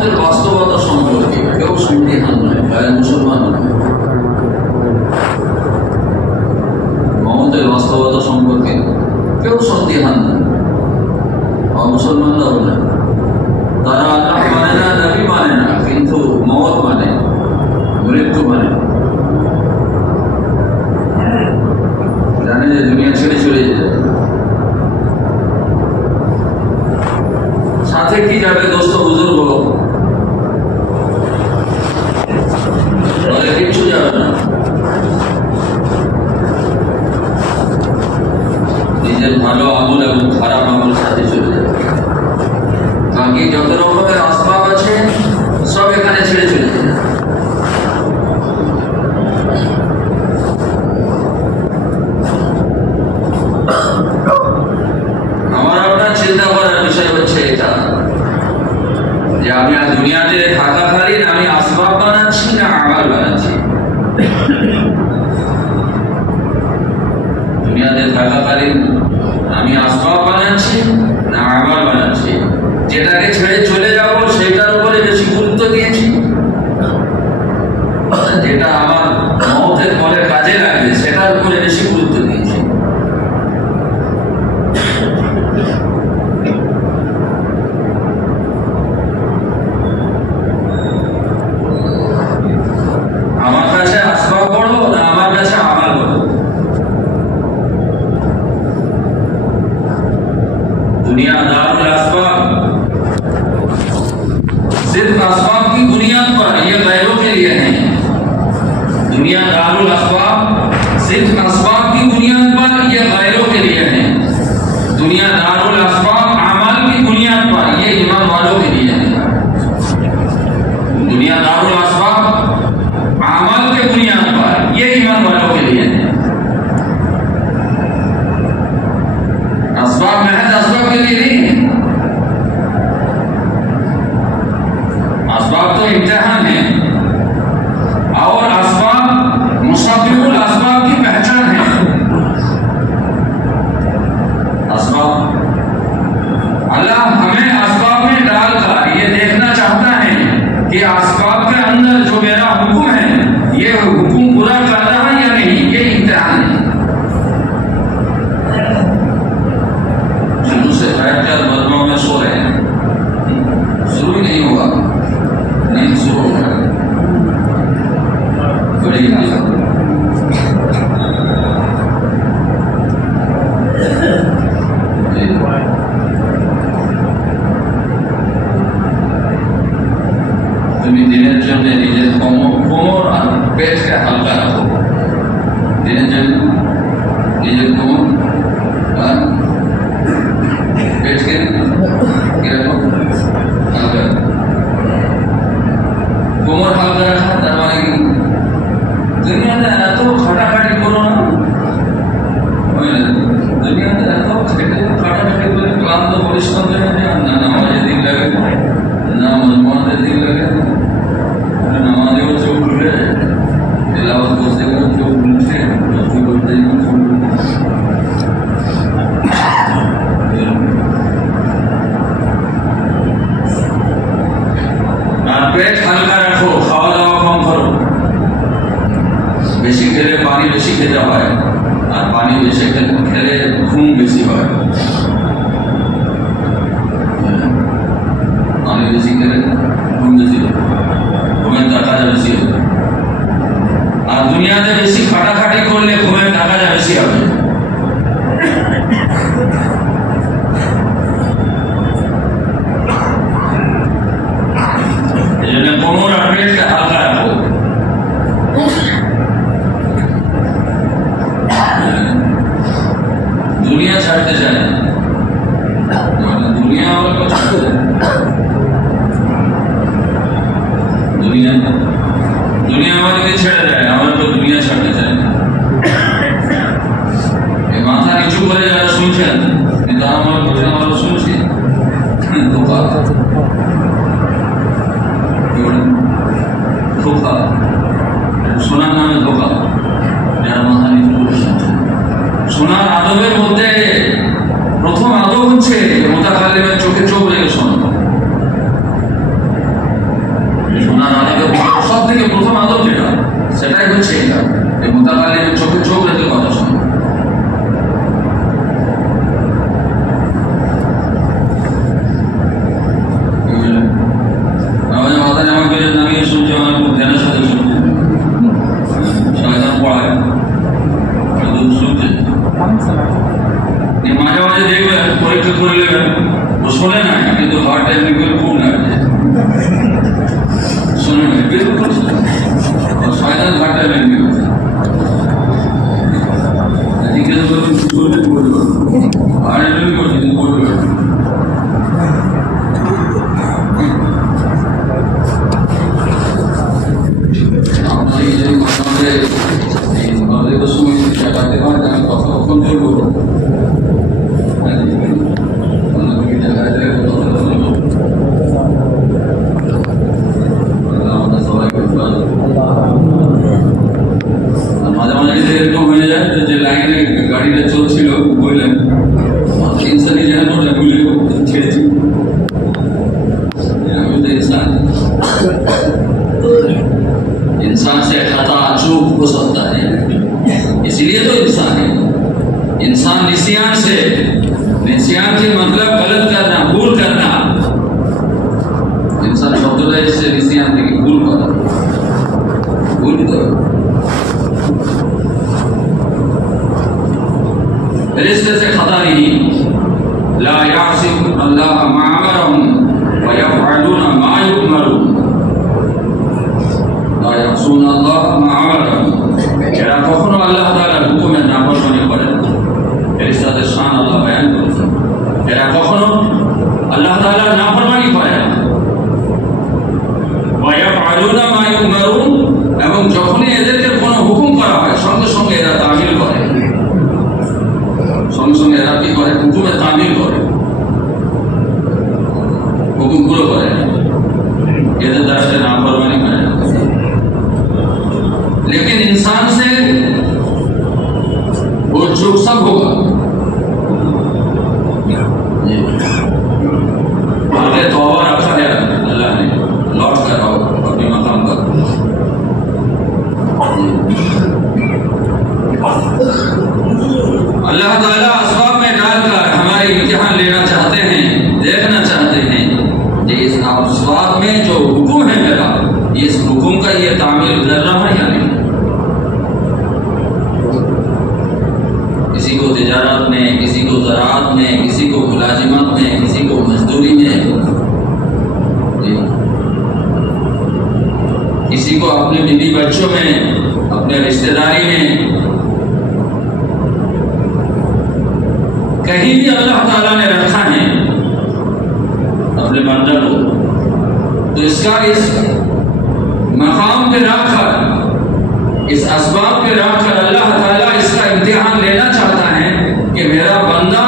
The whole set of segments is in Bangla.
মতের বাস্তবতা সম্পর্কে কেউ সন্দিহান নয়, গায়ের মুসলমান নয়। মতের বাস্তবতা সম্পর্কে কেউ সন্দিহান নয়, মুসলমানরাও নয়। তারা আল্লাহ মানে না, নবী মানে না, কিন্তু মত মানে, মৃত্যু মানে। জানে যে দুনিয়া ছেড়ে চলে যেতে, সাথে কি যাবে দোস্ত বুজুর্গ, কিচ্ছু যাবে না। নিজের ভালো আমল এবং খারাপ আমল সাথে চলে যাবে। বাকি যত রকমের আসবাব আছে সব এখানে ছেড়ে চলে যাবে। আমার আপনার চিন্তা করার বিষয় হচ্ছে এটা যে আমি আর দুনিয়াতে থাকাকালীন আমি আসবাব বানাচ্ছি না আমাল বানাচ্ছি। দুনিয়াতে থাকাকালীন আমি আসবাব বানাচ্ছি না আমাল বানাচ্ছি। যেটাকে ছেড়ে চলে যাব সেটার উপরে বেশি গুরুত্ব দিয়েছি, যেটা আমার মওতের পরে কাজে লাগবে সেটার উপরে বেশি গুরুত্ব দিয়েছি। আমার কাছে আসবাব বড় না আমার কাছে আমাল বড়? दुनिया दारुल असबाब, सिर्फ असबाब की बुनियाद पर ये गैरों के लिए है। दुनिया दारुल असबाब सिर्फ असबाब की बुनियाद पर ये गैरों के लिए है। दुनिया दारुल असबाब अमल की बुनियाद पर ये ईमान वालों के लिए है। दुनिया दारुल असबाब अमल के बुनियाद पर ये ईमान वालों के लिए है। असबाब महज असबाब के लिए नहीं है। असबाब तो इम्तिहान है और असबाब मुसब्बिबुल असबाब की पहचान है। असबाब अल्लाह हमें असबाब में डालकर ये देखना चाहता है कि असबाब के अंदर जो मेरा हुक्म है ये हुक्म पूरा कर रहा है या नहीं। ये इम्तिहान है। शुरू से बैठ कर बदमाओं में सो रहे हैं, शुरू ही नहीं हुआ, नींद शुरू हो गया। बड़ी তুমি দিনের জন্য নিজের কোমর আর পেটকে হালকা রাখো। দিনের জন্য নিজের কোমর আর পেটকে হালকা, কোমর হালকা রাখা। তার মানে কি দুনিয়াতে এত খাটাখাটি করো না, দুনিয়াতে এত খাটাখাটি করে ক্লান্ত পরিশ্রম করে না নামাজের দিন লাগে, না মজমাতের দিন লাগে, নামাজেও চোখ খুলে তেলাওয়াত করতে গেলে চোখ খুলছে, চোখ করতে আর পেট হালকা রাখো, খাওয়া দাওয়া কম করো। বেশি খেলে পানি বেশি খেতে হয়, আর পানি বেশি খেলে ঘুম বেশি হয়। পানি বেশি খেলে ঘুম বেশি হয়, ঘুমের তাকাজা বেশি হবে। আর দুনিয়াতে বেশি খাটাখাটি করলে ঘুমের তাকাজা বেশি হবে। কোমর আর পেটকে হালকা রাখো। দুনিয়া ছাড়তে চায়, দুনিয়া আমাকে ছাড়তে চায়। দুনিয়া আমাদেরকে ছেড়ে দেয়, আমরা তো দুনিয়া ছাড়তে চাই। মাথা নিচু করে যারা শুনছেন, কিন্তু আমার কথা আমরা শুনছি ধোকা, ধোকা, শোনার নামে ধোকা। যারা মাথা নিচু করে শুনছেন, শোনার আদবের মধ্যে প্রথম আদব হচ্ছে মোতাকাল্লিমের চোখে চোখ রেখে শোনা। থেকে প্রথম আদব যেটা, সেটাই হচ্ছে এটা, এই মুতাকাল্লিমের চোখে চোখ রেখে কথা শোনা। আমাদের মাথায় আমাকে নামিয়ে শুনছে, আমার খুব ধ্যানের সাথে শুনছে, শয়তান পড়ায় শুনছে। মাঝে মাঝে দেখবেন পরীক্ষা করে নেবেন, ও শোনে না কিন্তু হার্টটা এমনি করে খুব লাগছে, শোনে না বিলকুল শয়তান হার্টটা এমনি করছে। জিজ্ঞেস করবেন কি করবে করবে, আর এমনি করছে কিন্তু করবে। আপনার এই যে আমাদের সময় কাটাতে পারেন, আমি কথা কখন বলবো মাঝে মাঝে এরকম হয়ে যায় যে লাইনে গাড়িটা চলছিল, বুঝলেন ইনসানি যেন ভুলে ছেড়েছি, আমি তো इंसान से खता चूक हो सकता है, इसलिए तो इंसान है। इंसान निस्यान से, निस्यान के मतलब गलत करना, भूल करना। इंसान शब्द है इससे निस्यान থেকে ভুল করা, ভুল করা। फरिश्ते से खता नहीं, ला यासिम अल्लाह मा अमरहुम व यफअलून मा यु'मरून, ला यासुन अल्लाह मा अमरहुम। এরা কখনো আল্লাহ তাআলার হুকুমের নাফরমানি করে না। ফেরেশতাদের শান আল্লাহ বয়ান করেছেন, এরা কখনো আল্লাহ তাআলার নাফরমানি করে না। ওয়া ইয়াফআলুনা মা ইউমারুন, এবং যখনই এদেরকে কোনো হুকুম করা হয় সঙ্গে সঙ্গে এরা তামিল করে, সঙ্গে সঙ্গে এরা কি করে, হুকুমে তামিল করে, হুকুম পুরো করে, এদের দ্বারা সে নাফরমানি করে না। लेकिन इंसान से वो चूक सब होगा। आगे तौबा रखा है अल्लाह ने, लौट कर आओ अपने मकाम पर। अल्लाह ताला असबाब में डालकर हमारे इम्तिहान लेना चाहते हैं, देखना चाहते हैं कि इस असबाब में जो हुक्म है मेरा, इस हुक्म का ये तामील कर रहा है या नहीं। किसी को तिजारत में, किसी को ज़राअत में, किसी को मुलाजिमत में, किसी को मजदूरी में, किसी को अपने बीवी बच्चों में, अपने रिश्तेदारी में, कहीं भी अल्लाह ताला ने रखा है अपने बंदे को, तो इसका इस मकाम पे रखकर, इस असबाब पे रखकर अल्लाह ताला इसका इम्तिहान लेना चाहता है कि मेरा बंदा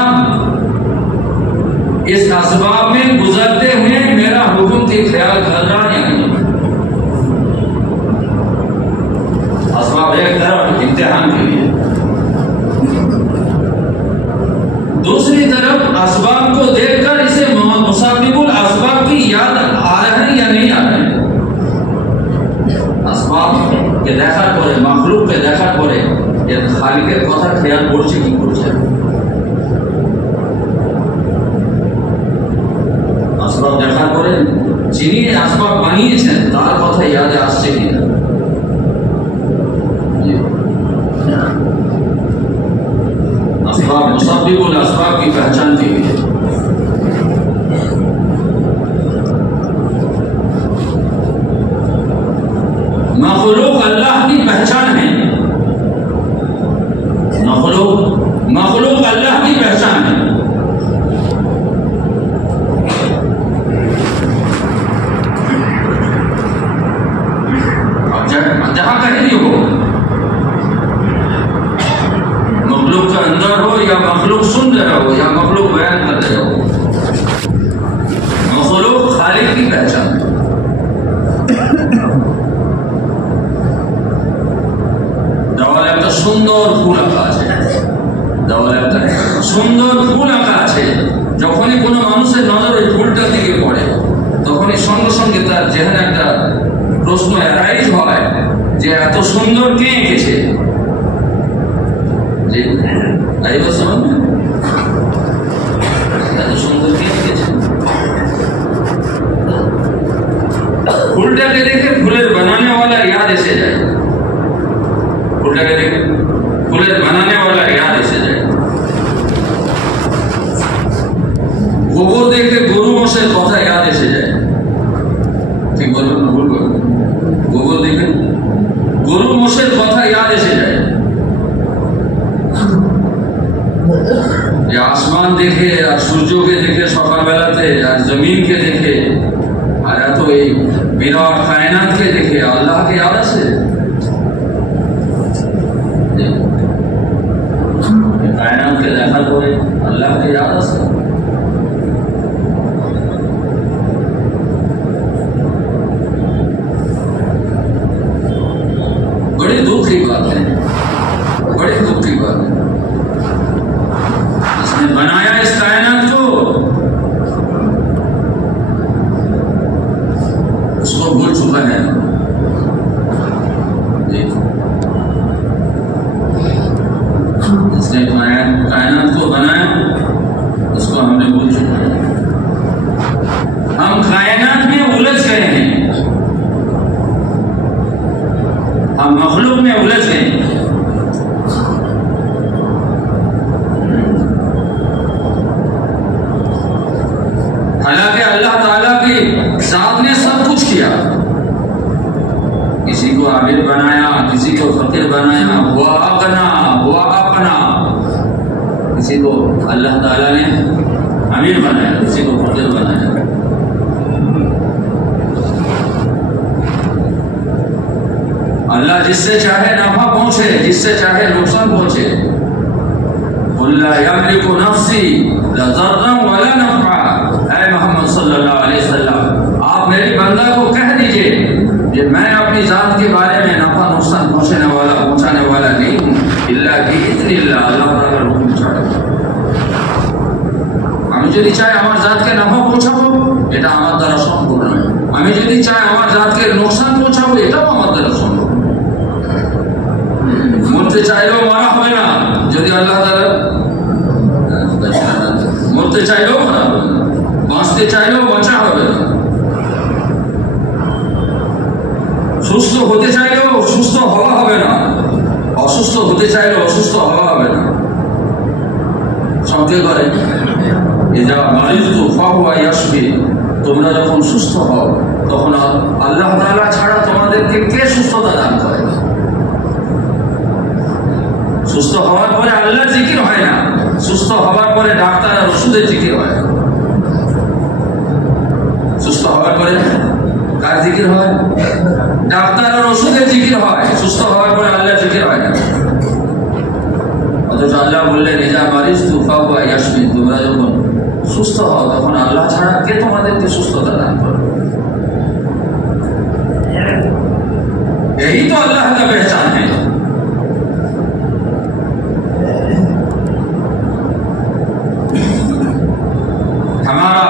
इस असबाब में गुजरते हुए मेरा हुक्म के ख्याल कर रहा है या नहीं। असबाब एक तरफ इम्तिहान के लिए, दूसरी तरफ असबाब को देखकर इसे मुसाबिबुल असबाब की याद आ रहा है या नहीं आ रहा है। असबाब के देखार परे, मखलूक के देखार परे এর খালিকের কথা খেয়াল করছে কি করছে। আসবাব দেখার পরে যিনি আসবাব বানিয়েছেন তার কথা ইয়াদে আসছে কিনা। আসবাব মুসাব্বিবুল আসবাব की पहचान की है। मखलूक अल्लाह की पहचान है, मखलूक अल्लाह की पहचान है। जहां कहीं भी हो, मखलूक के अंदर हो या मखलूक सुन रहे हो या मखलूक बयान कर रहे हो, मखलूक खालिक की पहचान है। দেওয়ালে একটা সুন্দর ফুল আঁকা আছে, দেওয়ালে একটা সুন্দর ফুল আঁকা আছে। যখনই কোনো মানুষের নজর ওই ফুলটার দিকে পড়ে, তখনই সঙ্গে সঙ্গে তার যেখানে একটা প্রশ্ন অ্যারাইজ হয় এত সুন্দর কে এঁকেছে? এত সুন্দর কে এঁকেছে? फूलटाके देखे फूलेर बनाने वाला याद एसे जाए, फूलटाके देखे फूलेर बनाने वाला याद एसे जाए। गोबर देखे गरु मोषेर कथा याद एसे जाए। ठीक बोलो ना, भूल बोलो। गोबर देखे गरु मोषेर कथा याद एसे जाए। आसमान देखे और सूर्य के देखे सकाल बेलाते और जमीन के देखे और एत বিরাট কায়নাতকে দেখে আল্লাহকে याद আছে? কায়নাতকে দেখার পরে আল্লাহকে याद আছে? बड़ी दुख की बात है, बड़ी दुख की बात है। इसने बनाया इस कायनात को, उसको भूल चुका है। इसने कायनात को बनाया, उसको हमने भूल चुका है। हम कायनात में उलझ गए हैं, हम मखलूक में उलझ गए हैं। हालांकि अल्लाह ताला की जात ने सब कुछ किया, किसी को आबिद बनाया, किसी को फकीर बनाया, हुआ अपना किसी को अल्लाह ताला ने अमीर बनाया, किसी को फकीर बनाया। अल्लाह जिससे चाहे नफा पहुंचे, जिससे चाहे नुकसान पहुंचे। कुल्ला यमलिकु नफ्सी ला ज़र्रन वला नफ़ा। ऐ मोहम्मद सल्लल्लाहु अलैहि वसल्लम, आप मेरे बंदा को कह दीजिए कि मैं अपनी जात के बारे में नफा नुकसान पहुंचाने वाला नहीं हूँ, इल्ला बिइज़्निल्लाह, अल्लाह ताआलार हुक्म ছাড়া। আমি যদি চাই আমার জাতকে নফা পৌঁছাবো, এটা আমার দ্বারা সম্ভব নয়। আমি যদি চাই আমার জাতকে নুকসান পৌঁছাবো, এটাও আমার দ্বারা সম্ভব। মরতে চাইলেও মারা হবে না যদি আল্লাহ তাআলা, মরতে চাইলেও মারা হবে না, বাঁচতে চাইলেও বাঁচা হবে না, সুস্থ হতে চাইলেও সুস্থ হওয়া হবে না, অসুস্থ হতে চাইলেও অসুস্থ হওয়া হবে না। সঙ্গে করে ইজা মারিজতু ফাহুয়া ইয়াশফি, তোমরা যখন সুস্থ হও তখন আল্লাহ তাআলা ছাড়া তোমাদেরকে কে সুস্থতা দান করে? সুস্থ হওয়ার পরে আল্লাহর জিকির হয় না, সুস্থ হওয়ার পরে ডাক্তার আর ওষুধের জিকির হয়। সুস্থ হওয়ার পরে কার জিকির হয়? ডাক্তার আর ওষুধের জিকির হয়, সুস্থ হওয়ার পরে আল্লাহর জিকির হয় না। অথচ আল্লাহ বললেন ইজা মারিজতু ফাহুয়া ইয়াশফি, তোমরা যখন সুস্থ হও তখন আল্লাহ ছাড়া কে তোমাদেরকে সুস্থতা দান করে? यही तो अल्लाह का पहचान है। हमारा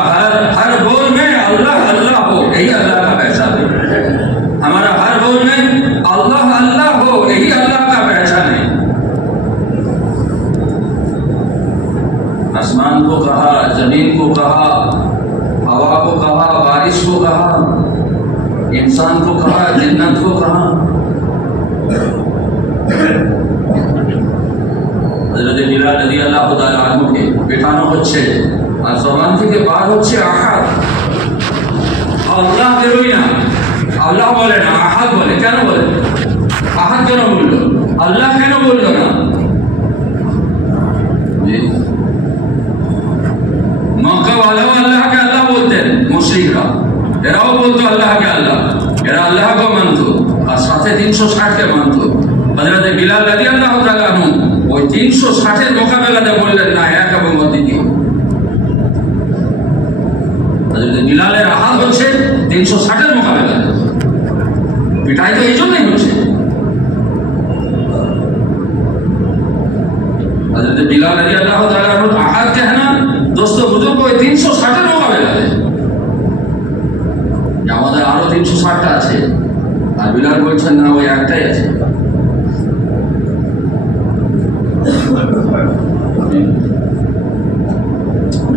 हर बोल में अल्लाह अल्लाह हो, यही अल्लाह का पहचान है। हमारा हर बोल में अल्लाह अल्लाह हो, यही अल्लाह का पहचान है। आसमान को कहा, जमीन को कहा, हवा को कहा, बारिश को कहा, इंसान को कहा, जिन्नत को कहा। हज़रत बिलाल রাদিয়াল্লাহু তাআলা আনহুকে পেটানো হচ্ছে আর জবান থেকে বার হচ্ছে আহাদ। আল্লাহ বেরোয় না, আল্লাহ বলে না, আহাদ বলে। কেন বলে? আহাদ কেন বললো? আল্লাহ কেন বললো না? মক্কা वालों अल्लाह के अल्लाह बोलते हैं, मुशरिकরা এরাও বলতো আল্লাহ কে আল্লাহ, এরা আল্লাহ को মানতো আর সাথে 360 কে মানতো। হযরত বিলাল রাদিয়াল্লাহু তাআলা আনহু ওই 360 এর মোকাবেলাতে বললেন না, এক এবং অদ্বিতীয়। হযরত বিলালের আহাদ হচ্ছে 360 এর মোকাবেলা। পিটাই তো এই জন্যই হচ্ছে। हज़रत बिलाल রাদিয়াল্লাহু তাআলা আনহু আহাদ कहना दोस्तों बुजुर्ग को 360 এর মোকাবেলা। আমাদের আরো 360টা আছে, আর বিলাল বলছেন না, ওই একটাই আছে।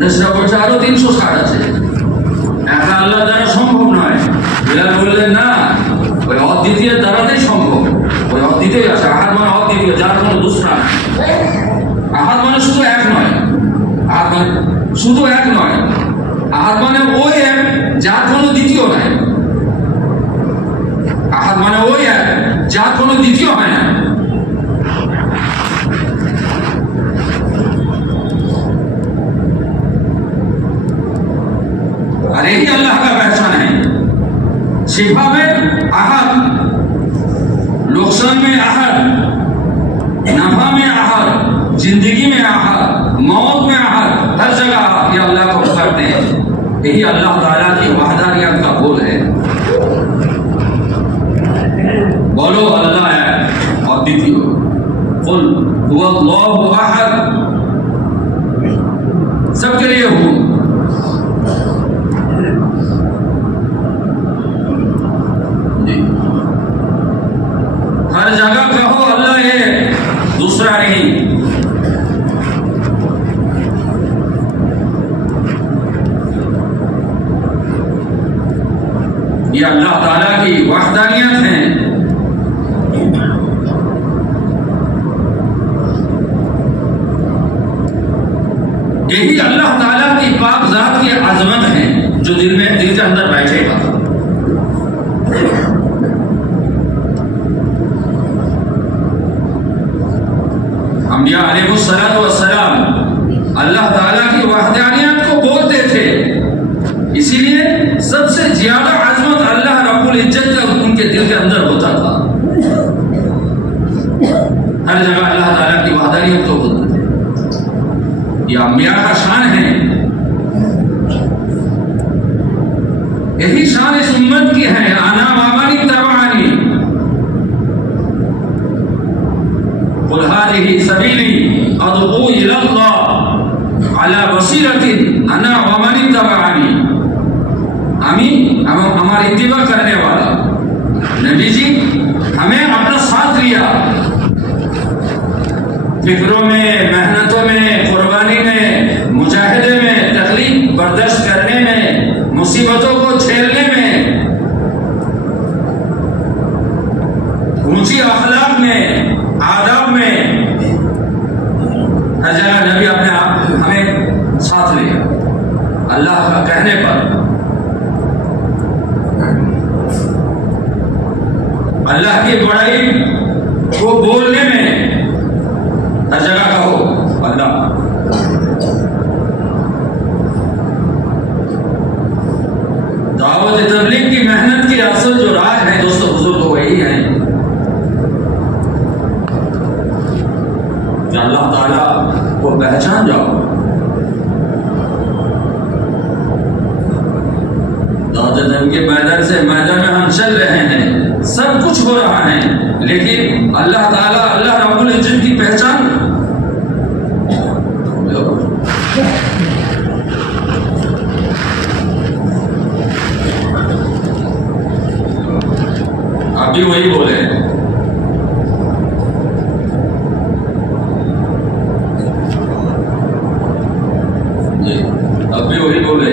দেশরা বলছে আরো 360 আছে, একা আল্লাহ দ্বারা সম্ভব নয়। বিলাল বললেন না, ওই অদ্বিতীয় দ্বারাতেই সম্ভব। ওই অদ্বিতীয় আছে, আহাদ মানে অদ্বিতীয়, যার কোনো দুসরা নাই। আহাদ মানে শুধু এক নয়, আহাদ মানে শুধু এক নয়, আহাদ মানে ওই এক যার কোনো দ্বিতীয় নাই। আহাদ মানে ওই এক যার কোনো দ্বিতীয় হয় না। আর এই আল্লাহ का पहचान है। शिफा में अहद, नुकसान में अहद, नफा में अहद, जिंदगी में अहद, मौत में अहद, हर जगह ये अल्लाह को करते हैं। यही अल्लाह ताला की वहदानियत का बोल है। बोलो अल्लाह है अद्वितीय। कुल हुवल्लाहु अहद, सबके लिए हुकुम। हर जगह कहो अल्लाह है, दूसरा नहीं। ये अल्लाह ताला की वहदानियत है। यही अल्लाह ताला की पाक जात की अजमत है जो दिल के अंदर बैठेगा। अंबिया अलैहिस्सलातु वस्सलाम अल्लाह ताला की वहदानियत को बोलते थे, इसीलिए सबसे ज्यादा अजमत अल्लाह रब्बुल इज्जत का उनके दिल के अंदर होता था। हर जगह अल्लाह ताला की वहदानियत को बोलते थे। यह अंबिया का शान है। यही शान इस उम्मत की है। आना मामानी तबानी कुल हादिही सबीली अदऊ इलल्लाह अला बसीरतिन अना व मान इत्तबाअनी। আমি আমার इत्तिबा करने वाला नबी जी हमें अपना साथ लिया, फिक्रों में, मेहनतों में, कुर्बानी में, मुजाहिदे में, तकलीफ बर्दाश्त करने में, मुसीबतों को झेलने में, ऊंची अखलाक में, आदाब में, हर जगह नबी अपने आप हमें साथ लिया अल्लाह का कहने पर। अल्लाह की बड़ाई को बोलने में हर जगह कहो अल्लाह। दावत तबलीग की मेहनत की असल जो राज है दोस्तों, हुजूर तो वही है कि अल्लाह ताला को पहचान जाओ। दावत तबलीग के मैदान से मैदान में हम चल रहे हैं, सब कुछ हो रहा है, लेकिन अल्लाह ताला, अल्लाह रब्बुल इज्जत की पहचान आप भी वही बोले। अब भी वही बोले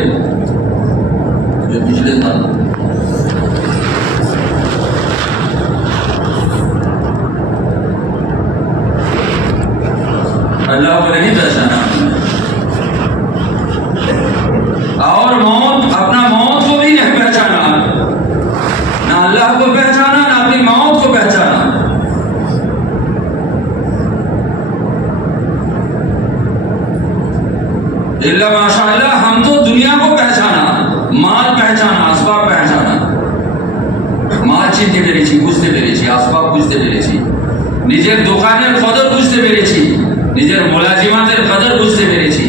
जो पिछले साल। अल्लाह को नहीं पहचाना और मौत, अपना मौत को भी नहीं पहचाना, ना अल्लाह को पहचाना, ना अपनी मौत को पहचाना। इल्ला माशाअल्लाह हम तो दुनिया को पहचाना, माल पहचाना, আসবাব पहचाना, মাল চিনতে পেরেছি, বুঝতে পেরেছি, আসবাব বুঝতে পেরেছি, নিজের দোকানের কদর বুঝতে পেরেছি, নিজের মোলাজিমাতের কদর বুঝতে পেরেছি,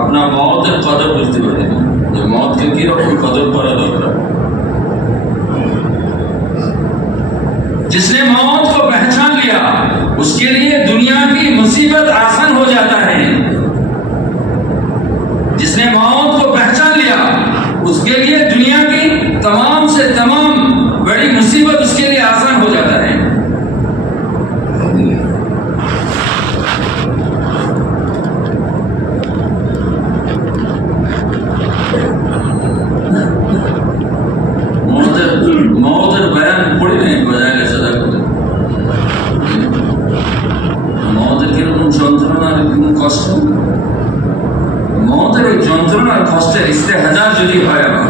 अपना मौतेर कदर बुझते पारिনি যে মওতকে কি রকম কদর করা দরকার। जिसने मौत को पहचान लिया उसके लिए दुनिया की मुसीबत आसान हो जाता है। जिसने मौत को पहचान लिया उसके लिए दुनिया दुनिया की तमाम से तमाम बड़ी मुसीबत उसके लिए आसान हो जाता है। মওতের বয়ান পড়ি নাই বাজারে সাদা করে। মওতের কিরকম যন্ত্রণা আর কিরকম কষ্ট, মওতের ওই যন্ত্রণার কষ্টের ইস্তেহাজার যদি হয় আমার,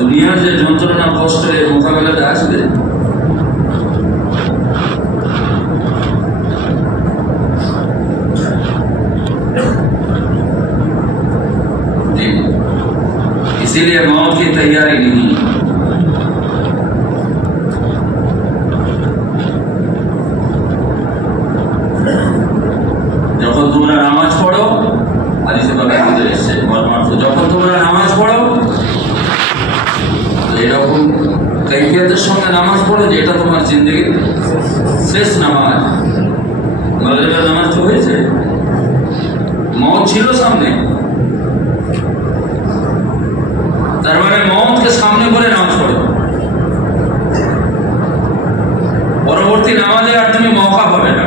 দুনিয়ার যে যন্ত্রণা কষ্ট এর মোকাবেলাতে আসবে। इसीलिए मौत की तैयारी नहीं। যখন তোমরা নামাজ পড়ো, হাদিসে পাকে এসেছে মর্মার্থ, যখন তোমরা নামাজ পড়ো এরকম কাইফিয়তের সঙ্গে নামাজ পড়ো যে এটা তোমার জিন্দগির শেষ নামাজ। মাগরিবের নামাজ তো হয়েছে, মওত ছিল সামনে, তার মানে মওতকে সামনে করে নামাজ পড়ো। পরবর্তী নামাজে আর তুমি মওকা পাবে না।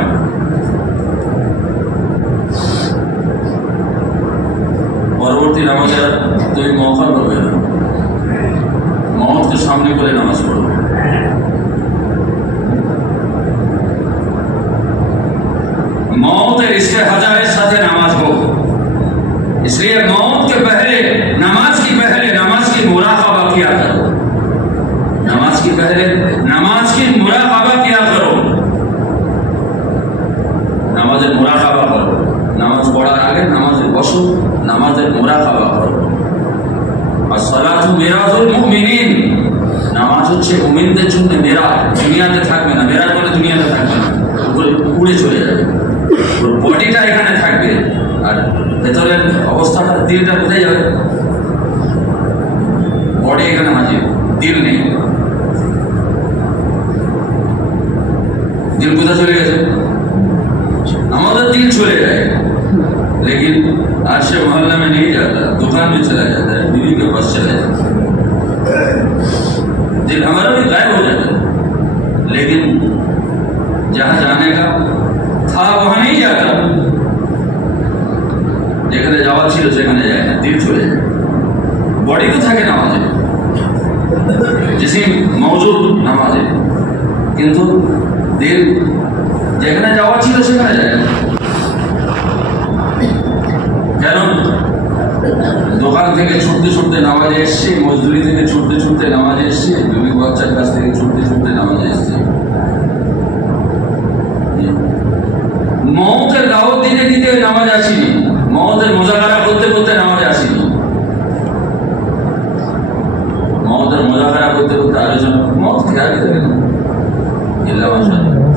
পরবর্তী নামাজে আর তুমি মওকা পাবে না, মওতকে সামনে করে নামাজ পড়ো। मौत इस्तेहज़ा साथे नमाज हो, इसलिए मौत के पहले नमाज की मुराक़बा किया करो। नमाज की पहले नमाज की मुराक़बा किया करो, नमाज़ेर मुराक़बा करो। नमाज पढ़ार आगे नमाज़े बसो, नमाज़ेर मुराक़बा करो। अस्सलातु मिराजुल मुमिनीन, नामाज হচ্ছে মুমিনদের জন্য মেরাজ। দুনিয়াতে থাকবে না, মেরাজ মানে দুনিয়াতে থাকবে না, উপরে উড়ে চলে যাবে। বডিটা এখানে থাকবে আর ভেতরের অবস্থাটা, দিলটা কোথায় যাবে? বডি এখানে হাজির, দিল নেই। दिल কোথায় চলে গেছে? আমাদের दिल चले जाए लेकिन आशे मोहल्ला में नहीं जाता, दुकान में चला जाता है, बीवी के पास चला जाता है, दिल हमारा भी गायब हो जाता है। लेकिन जहाँ जाने का था वहाँ नहीं जाता, যেখানে যাওয়া ছিল সেখানে যায় না, দিল চলে যায়। বডি তো থাকে নামাজে, জিসিম মওজুদ নামাজে, কিন্তু দিল যেখানে যাওয়া ছিল সেখানে যায় না। কেন? দোকান থেকে ছুটতে ছুটতে নামাজে এসছে, মজদুরি থেকে ছুটতে ছুটতে নামাজে এসছে, বিবি বাচ্চার কাছ থেকে ছুটতে ছুটতে নামাজে এসছে। মওতের দাওয়াত দিতে দিতে নামাজ আসেনি, মওতের মুজাকারা করতে করতে নামাজ আসেনি, মওতের মুজাকারা করতে করতে আলোচনা। মওত খেয়াল থাকে না,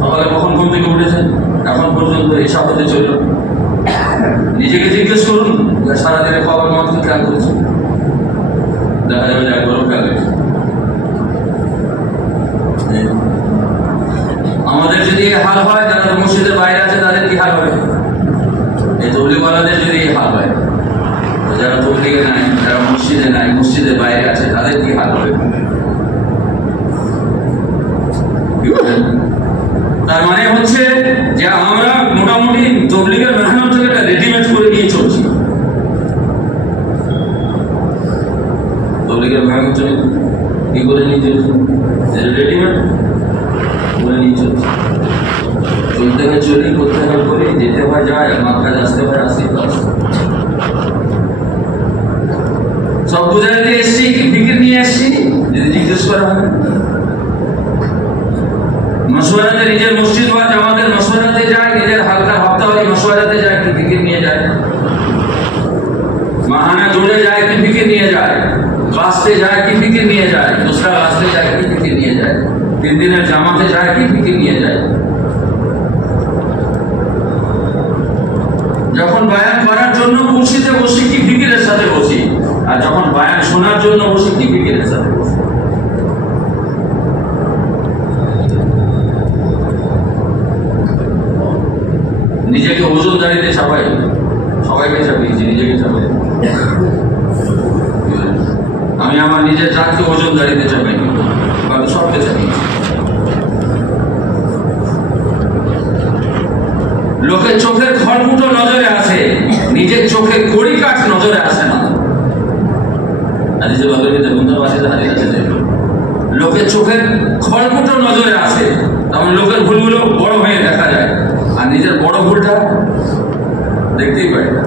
সকালে কখন ঘুম থেকে উঠেছেন, এখন পর্যন্ত এই সাথে চলল। নিজেকে জিজ্ঞেস করুন, সারাদিনে কবার মওতকে খেয়াল করেছে? দেখা যাবে যে একবারও খেয়াল করেছে। আমাদের যদি এই হাল হয়, যারা মসজিদের বাইরে আছে তাদের কি হাল হবে? এই তবলিগওয়ালাদের যদি এই হাল হয়, যারা তবলিগে নাই, যারা মসজিদে নাই, মসজিদের বাইরে আছে, তাদের কি হাল হবে? তার মানে হচ্ছে যে আমরা মোটামুটি তবলিগের মেহনত থেকে রেডিমেড করে নিয়ে চলছি। তবলিগের মেহনত কি করে নিয়ে চলছি? রেডিমেড করে নিয়ে চলছি। চলতে হয় চলি, করতে হয় করি, যেতে হয় যায়, আমার কাজ আসতে হয় আসি, সব বুঝাই দিয়ে এসছি, ফিকির নিয়ে এসছি। যদি জিজ্ঞেস করা হয় মশওয়ারাতে, নিজের মসজিদ বা জামাতের মশওয়ারাতে যায়, নিজের হালকা হপ্তাহী মশওয়ারাতে যায়, কি ফিকির নিয়ে যায়? মাহানা জুড়ে যায়, কি ফিকির নিয়ে যায়? রাস্তে যায়, কি ফিকির নিয়ে যায়? दूसरा রাস্তে যায়, কি ফিকির নিয়ে যায়? 3 দিনের জামাতে যায়, কি ফিকির নিয়ে যায়? যখন বয়ান করার জন্য কুরসিতে বসি, কি ফিকিরের সাথে বসি, আর যখন বয়ান শোনার জন্য বসি, কি ফিকিরের সাথে বসি? নিজেকে ওজনদারিতে চাপাই, সবাইকে চাপিয়েছি, নিজেকে চাপাই। আমি আমার নিজের জাতকে ওজন দাঁড়িতে চাপাই, বাকি সবকে চাপিয়েছি। লোকের চোখের খড়কুটো নজরে আসে, নিজের চোখের কড়ি কাঠ নজরে আসে না। লোকের চোখের খড়কুটো নজরে আসে, তখন লোকের ভুলগুলো বড় হয়ে দেখা যায়, আর নিজের বড় ভুলটা দেখতেই পাই না।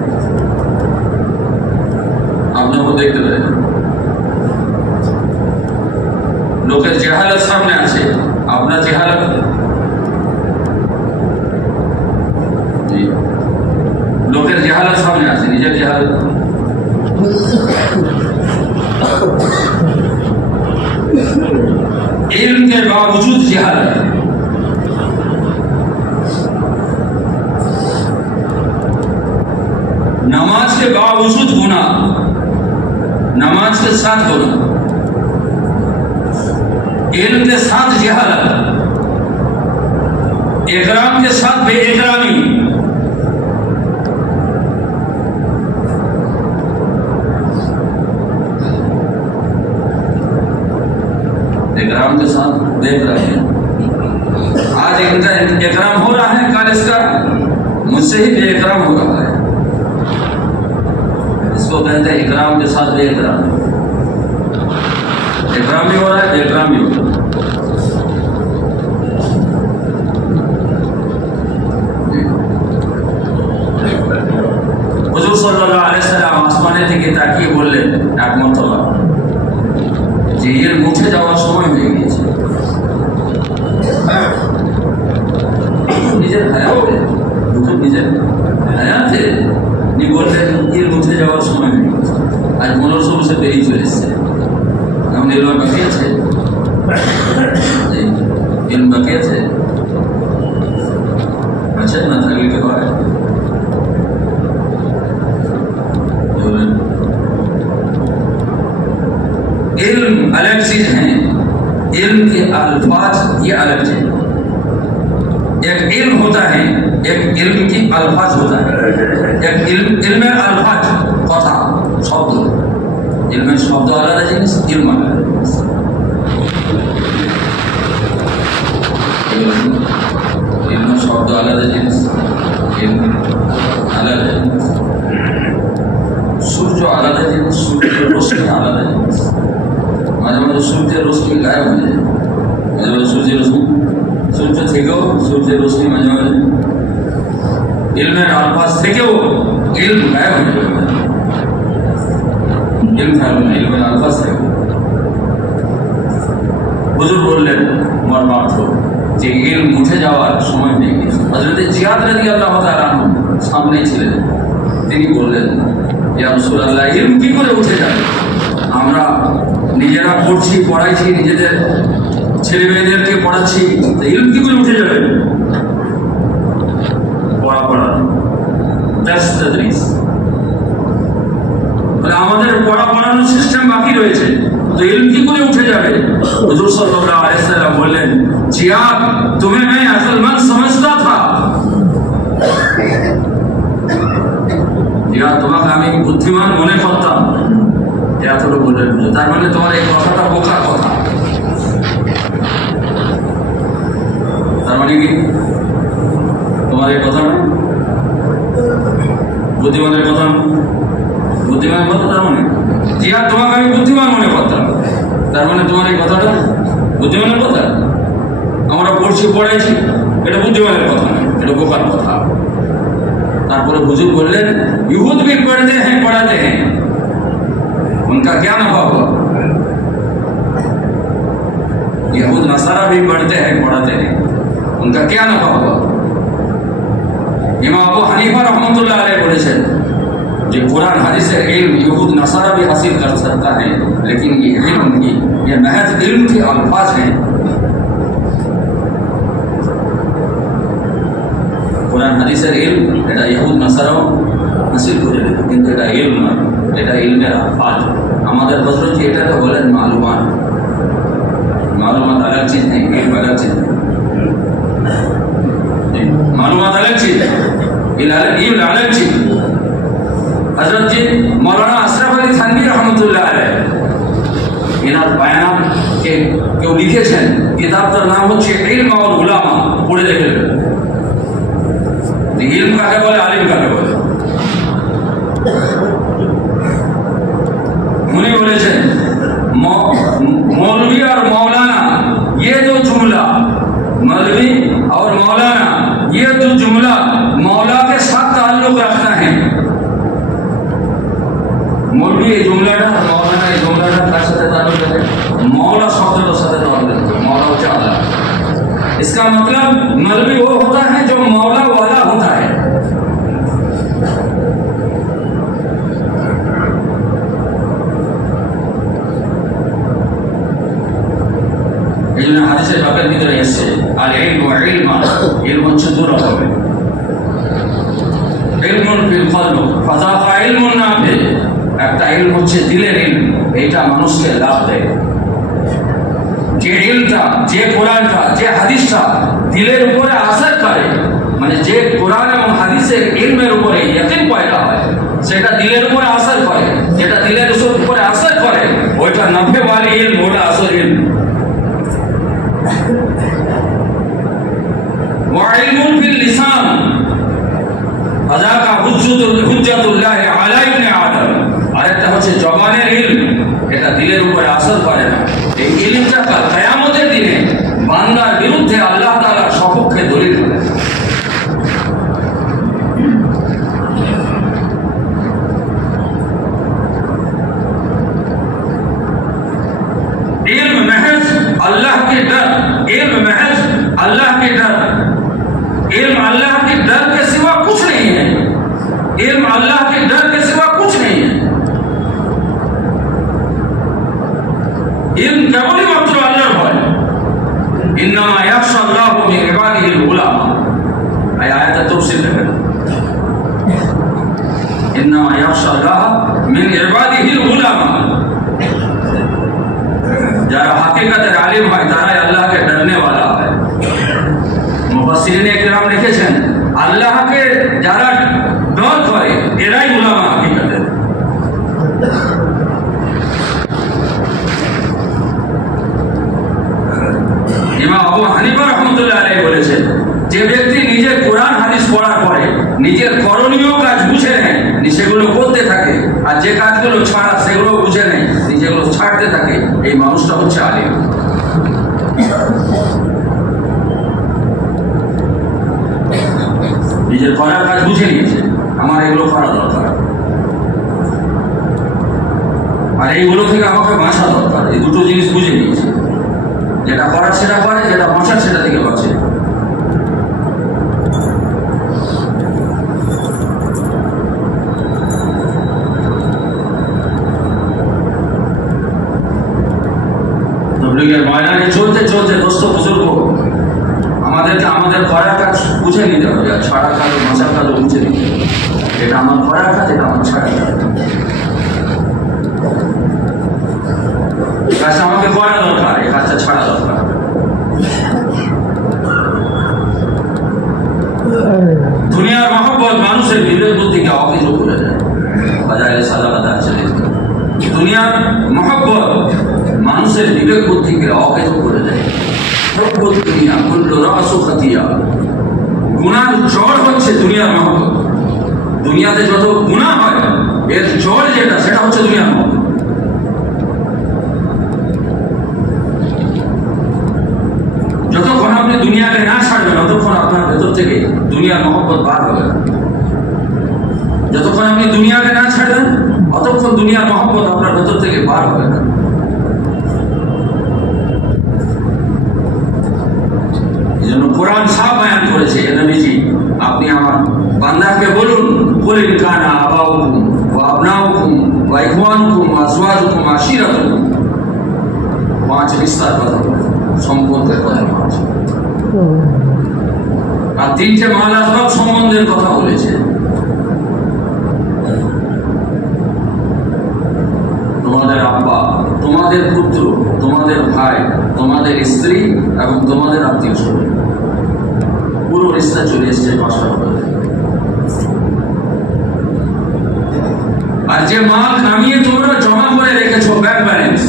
আপনাকেও দেখতে পারেন লোকের জেহালত সামনে আছে, আপনার জেহালত লোকের জেহালত সামনে আছে, নিজের জেহালত इल्म के बावजूद जहालत। नमाज के बावजूद गुनाह, नमाज के साथ गुनाह, इल्म के साथ जहालत, इकराम के साथ बेइकरामी, इकराम के साथ देख रहे हैं। आज इनका इकराम हो रहा है, कल इसका मुझसे ही बेइकराम हो रहा है। इसको कहते हैं इकराम के साथ बेइकराम। इकराम भी हो रहा है, बेइकराम भी हो रहा है। हुजूर सल्लल्लाहु अलैहि वसल्लम आसमाने থেকে তাকিয়ে বললেন এক মর্তবা যে এর মুঠে যাওয়ার সময় হয়ে গিয়েছে। নিজের হায়াতে, নিজের হায়াতে উনি বললেন এর মুঠে যাওয়ার সময় হয়ে গেছে। আজ 1500 বছর পেরিয়ে চলে এসছে, এখন এলম বাকি আছে, এলম বাকি আছে, আচ্ছা না থাকলে কি হয়? इल्म अलग चीज है, इल्म के अल्फाज ये अलग चीज। एक इल्म होता है, एक इल्म की अल्फाज होता है। एक इल्म अल्फाज कथा शब्द, इल्म शब्द आलादा जिनिस, इल्म आलादा जिनिस। इल्म शब्द आलादा जिनिस, इल्म आलादा जिनिस। सूर्य आलादा जिनिस, सूर्य रोशनी आलादा जिनिस। মাঝে মাঝে সূর্যের রশ্মি গায়েব হয়ে যায়, মাঝে মাঝে সূর্যের রশ্মি, সূর্য থেকেও সূর্যের রশ্মি মাঝে মাঝে ইলমের আলফাজ থেকেও ইলম গায়েব হয়ে যাবে, ইলম থাকবে না, ইলমের আলফাজ থাকবে। হুজুর বললেন মর্মার্থ যে ইলম উঠে যাওয়ার সময় পেয়ে গেছে। হযরত জিয়াদ রাদিয়াল্লাহু তাআলা সামনেই ছিলেন, তিনি বললেন ইয়া রাসূলুল্লাহ ইলম কি করে উঠে যাবে? আমরা নিজেরা পড়ছি, পড়াইছি, নিজেদের ছেলে মেয়েদেরকে পড়াচ্ছি, ইলম কি করে উঠে যাবে? পড়া আমাদের পড়া পড়ানোর সিস্টেম বাকি রয়েছে, তো ইলম কি করে উঠে যাবে? হুজুর সাল্লাল্লাহু আলাইহি ওয়াসাল্লাম বললেন জিয়াদ तुम्हें मैं अक्लमंद समझता था, জিয়াদ তোমাকে আমি বুদ্ধিমান মনে করতাম। এতটা বললেন, তার মানে তোমার এই কথাটা বোকার কথা। তার মানে কি তোমার এই কথাটা বুদ্ধিমানের কথা? বুদ্ধিমান কথা তার মানে জিহাদ তোমাকে আমি বুদ্ধিমান মনে করতাম, তার মানে তোমার এই কথাটা বুদ্ধিমানের কথা? আমরা পড়ছি, পড়াইছি, এটা বুদ্ধিমানের কথা নয়, এটা বোকার কথা। তারপরে হুজুর বললেন ইহুদ भी पढ़ते हैं पढ़ाते हैं, उनका क्या नफा हुआ? यहूद नसारा भी पढ़ते हैं पढ़ाते हैं, उनका क्या नफा हुआ? इमाम अबू हनीफा रहमतुल्लाह अलैह বলেছেন যে कुरान हदीसेर इल्म यहूद नसारा भी हासिल कर सकता है, लेकिन ये इल्म नहीं, ये महज इल्म के अल्फाज हैं। कुरान हदीसेर इल्म এটা यहूद नसाরাও হাসিল করে নেবে, কিন্তু এটা ইলম নয়, এটা ইলমের আলফাজ। আমাদের হযরত জি এটাকে বলেন মালুমাত। मालूमात अलग चीज है, इल्म अलग चीज है। मालूमात अलग चीज है, इल्म अलग चीज। हजरत जी मौलाना अशरफ अली थानवी रहमतुल्लाह अलैह কায়নাত কে কেউ লিখেছেন, কিতাবটার নাম হচ্ছে ইলম আর উলামা, পড়ে দেখে নেবেন ইলম কাকে বলে, আলিম কাকে বলে। উনি বলেছেন मौलवी और मौलाना ये जो जुमला, मौलवी और मौलाना ये जो जुमला मौला के साथ ताल्लुक रखता है। मौलवी ये जुमलाটা, मौलाना ये जुमलाটা কার সাথে ताल्लुक रखता है? मौला शब्दটার সাথে ताल्लुक रखता है। मौला হচ্ছে আল্লাহ। इसका मतलब मौलवी वो होता है जो मौला वाला होता है। এই জন্য হাদিসের বাকের ভিতরে এসছে আল ইলমু ইলমা, ইলম হচ্ছে দু রকমের, ইলমুন ফিল কলব ফাযাকা ইলমুন নাফি, একটা ইলম হচ্ছে দিলের ইলম, এটা মানুষকে লাভ দেয়। যে ইলমটা, যে কোরআনটা, যে হাদিসটা দিলের উপরে আসর করে, মানে যে কোরআন এবং হাদিসের ইলমের উপরে ইয়াকিন পয়দা হয়, সেটা দিলের উপরে আসর করে, যেটা দিলের উপরে আসর করে ওইটা নাফে ওয়ালি ইলম, ওটা আসর ইলম। وعلم باللسان فذاك হুজ্জাতুল্লাহ আলা ইবনে আদম, আরেকটা হচ্ছে জবানের ইলম, এটা দিলের উপরে আসর করে না। এই ইলমটা কিয়ামতের দিনে বান্দার বিরুদ্ধে আল্লাহ তাআলার সপক্ষে দলিল হবে। इल्म महज अल्लाह के डर, इल्म महज अल्लाह के डर, इल्म अल्लाह के डर के सिवा कुछ नहीं है, इल्म अल्लाह के डर के सिवा कुछ नहीं है। इल्म केवल मात्र अल्लाहर भय, इन्नमा यख्शा अल्लाहु मिन इबादिहिल उलामा, आयात तफसीर देखেন, इन्नमा यख्शा अल्लाह मिन इबादिहिल उलामा, যারা হাকিকতের আলিম হয় তারাই আল্লাহকে ডরনে वाला হয়। মুফাসসিরিনে কিরাম লিখেছেন আল্লাহকে যারা ডর করে এরাই উলামা হাকিকতের। ইমাম আবু হানিফা রাহমাতুল্লাহ আলাইহি বলেছেন যে ব্যক্তি নিজে কোরআন হাদিস পড়ার পরে নিজের করণীয় কাজ বুঝে নেয়, সেগুলো করতে থাকে, আর যে কাজগুলো ছাড়া সেগুলো বুঝে নেয়, যেগুলো ছাড়তে থাকে, এই মানুষটা হচ্ছে আলিম। নিজের করার কাজ বুঝে নিয়েছে, আমার এগুলো করা দরকার, আর এইগুলো থেকে আমাকে বাঁচা দরকার, এই দুটো জিনিস বুঝে নিয়েছে, যেটা করার সেটা করে, যেটা বাঁচার সেটা থেকে বাঁচে। ময়দানে চলতে চলতে দোস্ত বুজুর্গ আমাদেরকে আমাদের করার কাজ বুঝে নিতে হবে, আর ছাড়া কাজ বাঁচার কাজও বুঝে নিতে হবে। এটা আমার করার কাজ, এটা আমার ছাড়া কাজ, কাজটা আমাকে করা দরকার, এই কাজটা ছাড়া দরকার। দুনিয়ার মহব্বত মানুষের বিবেক বুদ্ধিকে অকেজ করে দেয়, বাজারে সাদাকাতা চলে। দুনিয়ার মহব্বত মানুষের বিবেক বুদ্ধিকে অকেজ করে দেয়। দুনিয়া কুল্লু রাসু খাতিয়া, গুনার জড় হচ্ছে দুনিয়ার মহব্বত। দুনিয়াতে যত গুনাহ হয় এর জড় যেটা, সেটা হচ্ছে দুনিয়ার মহব্বত। যতক্ষণ আপনি দুনিয়াকে না ছাড়বেন ততক্ষণ আপনার ভেতর থেকে দুনিয়ার মহব্বত বার হবে না। যতক্ষণ আপনি দুনিয়াকে না ছাড়বেন ততক্ষণ দুনিয়ার মহব্বত আপনার ভেতর থেকে বার হবে না। এই জন্য কোরআন সাফ বয়ান করেছে, নবীজি আপনি আমার বান্দাকে বলুন, কুল ইন কানা আবাউকুম ওয়া আবনাউকুম ওয়া ইখওয়ানুকুম ওয়া আজওয়াজুকুম ওয়া আশিরাতুকুম, 5 বিস্তার কথা বলে, সম্পর্কের কথা বলেছে, আর 3টে মাল আসবাব সম্বন্ধের কথা বলেছে। তোমাদের আব্বা, তোমাদের পুত্র, তোমাদের ভাই, তোমাদের স্ত্রী এবং তোমাদের আত্মীয় স্বজন, পুরো রিস্তা চলে এসছে 5টা পদে। আর যে মাল নামিয়ে তোমরা জমা করে রেখেছো ব্যাংক ব্যালেন্স,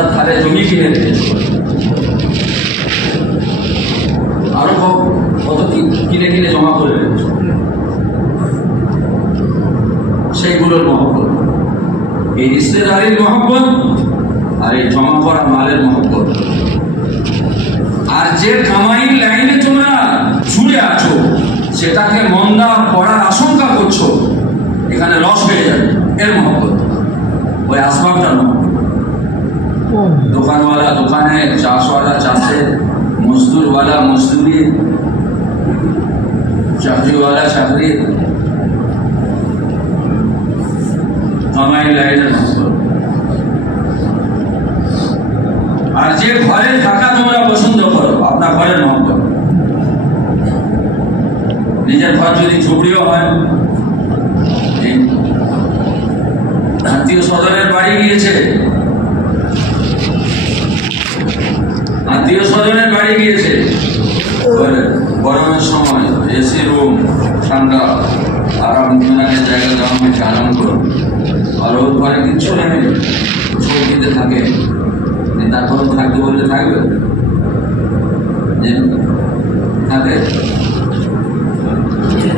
রাস্তার ধারে জমি কিনে রেখেছে, আরো কত কিনে কিনে জমা করে রেখেছে, সেইগুলোর মহব্বত। এই রিশতেদারির মহব্বত আর এই জমা করা মালের মহব্বত। আর যে কামাই লাইনে তোমরা জুড়ে আছো, সেটাকে মন্দা পড়ার আশঙ্কা করছো, এখানে লস হয়ে যাবে, এর মহব্বত। ওই আসবাবটা নয়। দোকানওয়ালা দোকানে, চাষওয়ালা চাষে, মজদুরওয়ালা মজদুরি, চাকরিওয়ালা চাকরি, কামাই লাইনের মহব্বত। আর যে ঘরে থাকা তোমরা পছন্দ করো, আপনার ঘরের মহব্বত। নিজের ঘর যদি ঝুপড়িও হয়, আত্মীয় স্বজনের বাড়ি গিয়েছে, আত্মীয় স্বজনের বাড়ি গিয়েছে, গরমের সময় এসি রুম, ঠান্ডা, আরাম বিমানের জায়গা দেওয়া হয়েছে, আরাম করো। আর ওর ঘরে কিচ্ছু নেই, চৌকিতে থাকে, তারপরে থাকতে বললে থাকবে, থাকে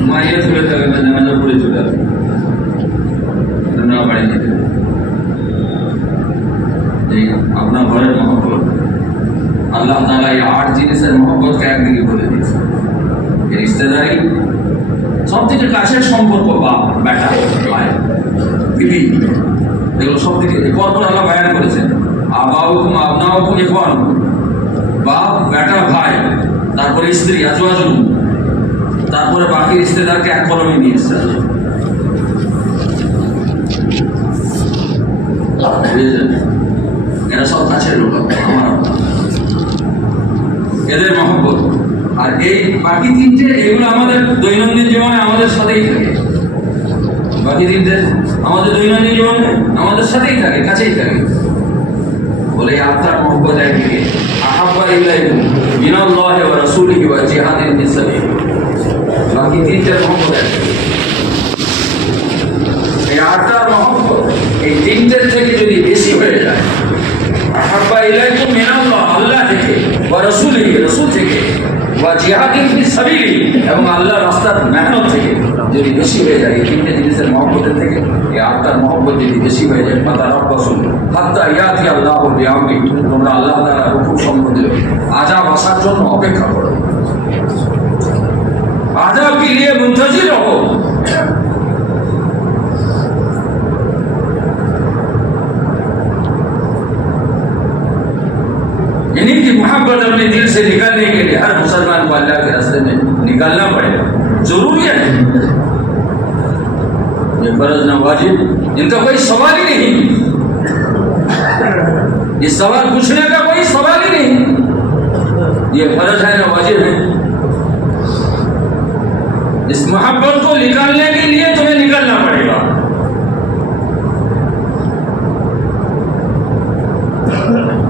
মাইয়ে তুলে থাকে না, জানাজা পড়ে চলে আসবে বাড়ি থেকে। আপনার ঘরের মহব্বত আল্লাহ তাআলা এই 8 জিনিসের মহব্বতকে একদিকে করে দিয়েছে। রিশতেদারি সব থেকে কাছের সম্পর্ক, বাপ বেটা ভাই বিবি, এগুলো সব থেকে পরপর আল্লাহ বায়ান করেছেন। আবাউকুম আবনাউকুম ইখওয়ানুকুম, বাপ বেটা ভাই, তারপরে স্ত্রী আজওয়াজুকুম, তারপরে বাকি রিশতেদারকে এক কলমে নিয়ে এসছে। এরা সব কাছের লোক, আমার এদের মহব্বত। আর এই বাকি তিনটে, এগুলো আমাদের দৈনন্দিন জীবনে আমাদের সাথেই থাকে। বাকি তিনটে আমাদের দৈনন্দিন জীবনে আমাদের সাথেই থাকে, কাছেই থাকে। বলে আপনার মহব্বত একদিকে, আহাব্বা ইলাইকুম মিনাল্লাহি ওয়া রাসূলিহি ওয়া জিহাদিন ফি সাবিলিহি, বাকি তিনটের মহব্বত একদিকে। এই 8টার মহব্বত এই তিনটের থেকে যদি বেশি হয়ে যায়, আহাব্বা ইলাইকুম মিনাল্লাহ, আল্লাহ থেকে, ওয়া রাসূলিহি, রাসূল থেকে, ওয়া জিহাদিন ফি সাবিলিহি, এবং আল্লাহর রাস্তার মেহনত থেকে যদি বেশি হয়ে যায়, এই তিনটে জিনিসের মহব্বতের থেকে এই 8টার মহব্বত যদি বেশি হয়ে যায়, ফাতারাব্বাসু হাত্তা ইয়াতি আল্লাহু বিআমরি, তোমরা আল্লাহ তাআলার হুকুম সম্বন্ধে আযাব আসার জন্য অপেক্ষা করো, আযাব কে লিয়ে মুনতাজির রহো। इन्हीं की मोहब्बत अपने दिल से निकालने के लिए हर मुसलमान को अल्लाह के रास्ते में निकालना पड़ेगा, जरूरी है। ये फर्ज न वाजिब, इनका कोई सवाल ही नहीं, ये सवाल पूछने का कोई सवाल ही नहीं। ये फर्ज है न वाजिब है। इस मोहब्बत को निकालने के लिए तुम्हें निकलना पड़ेगा।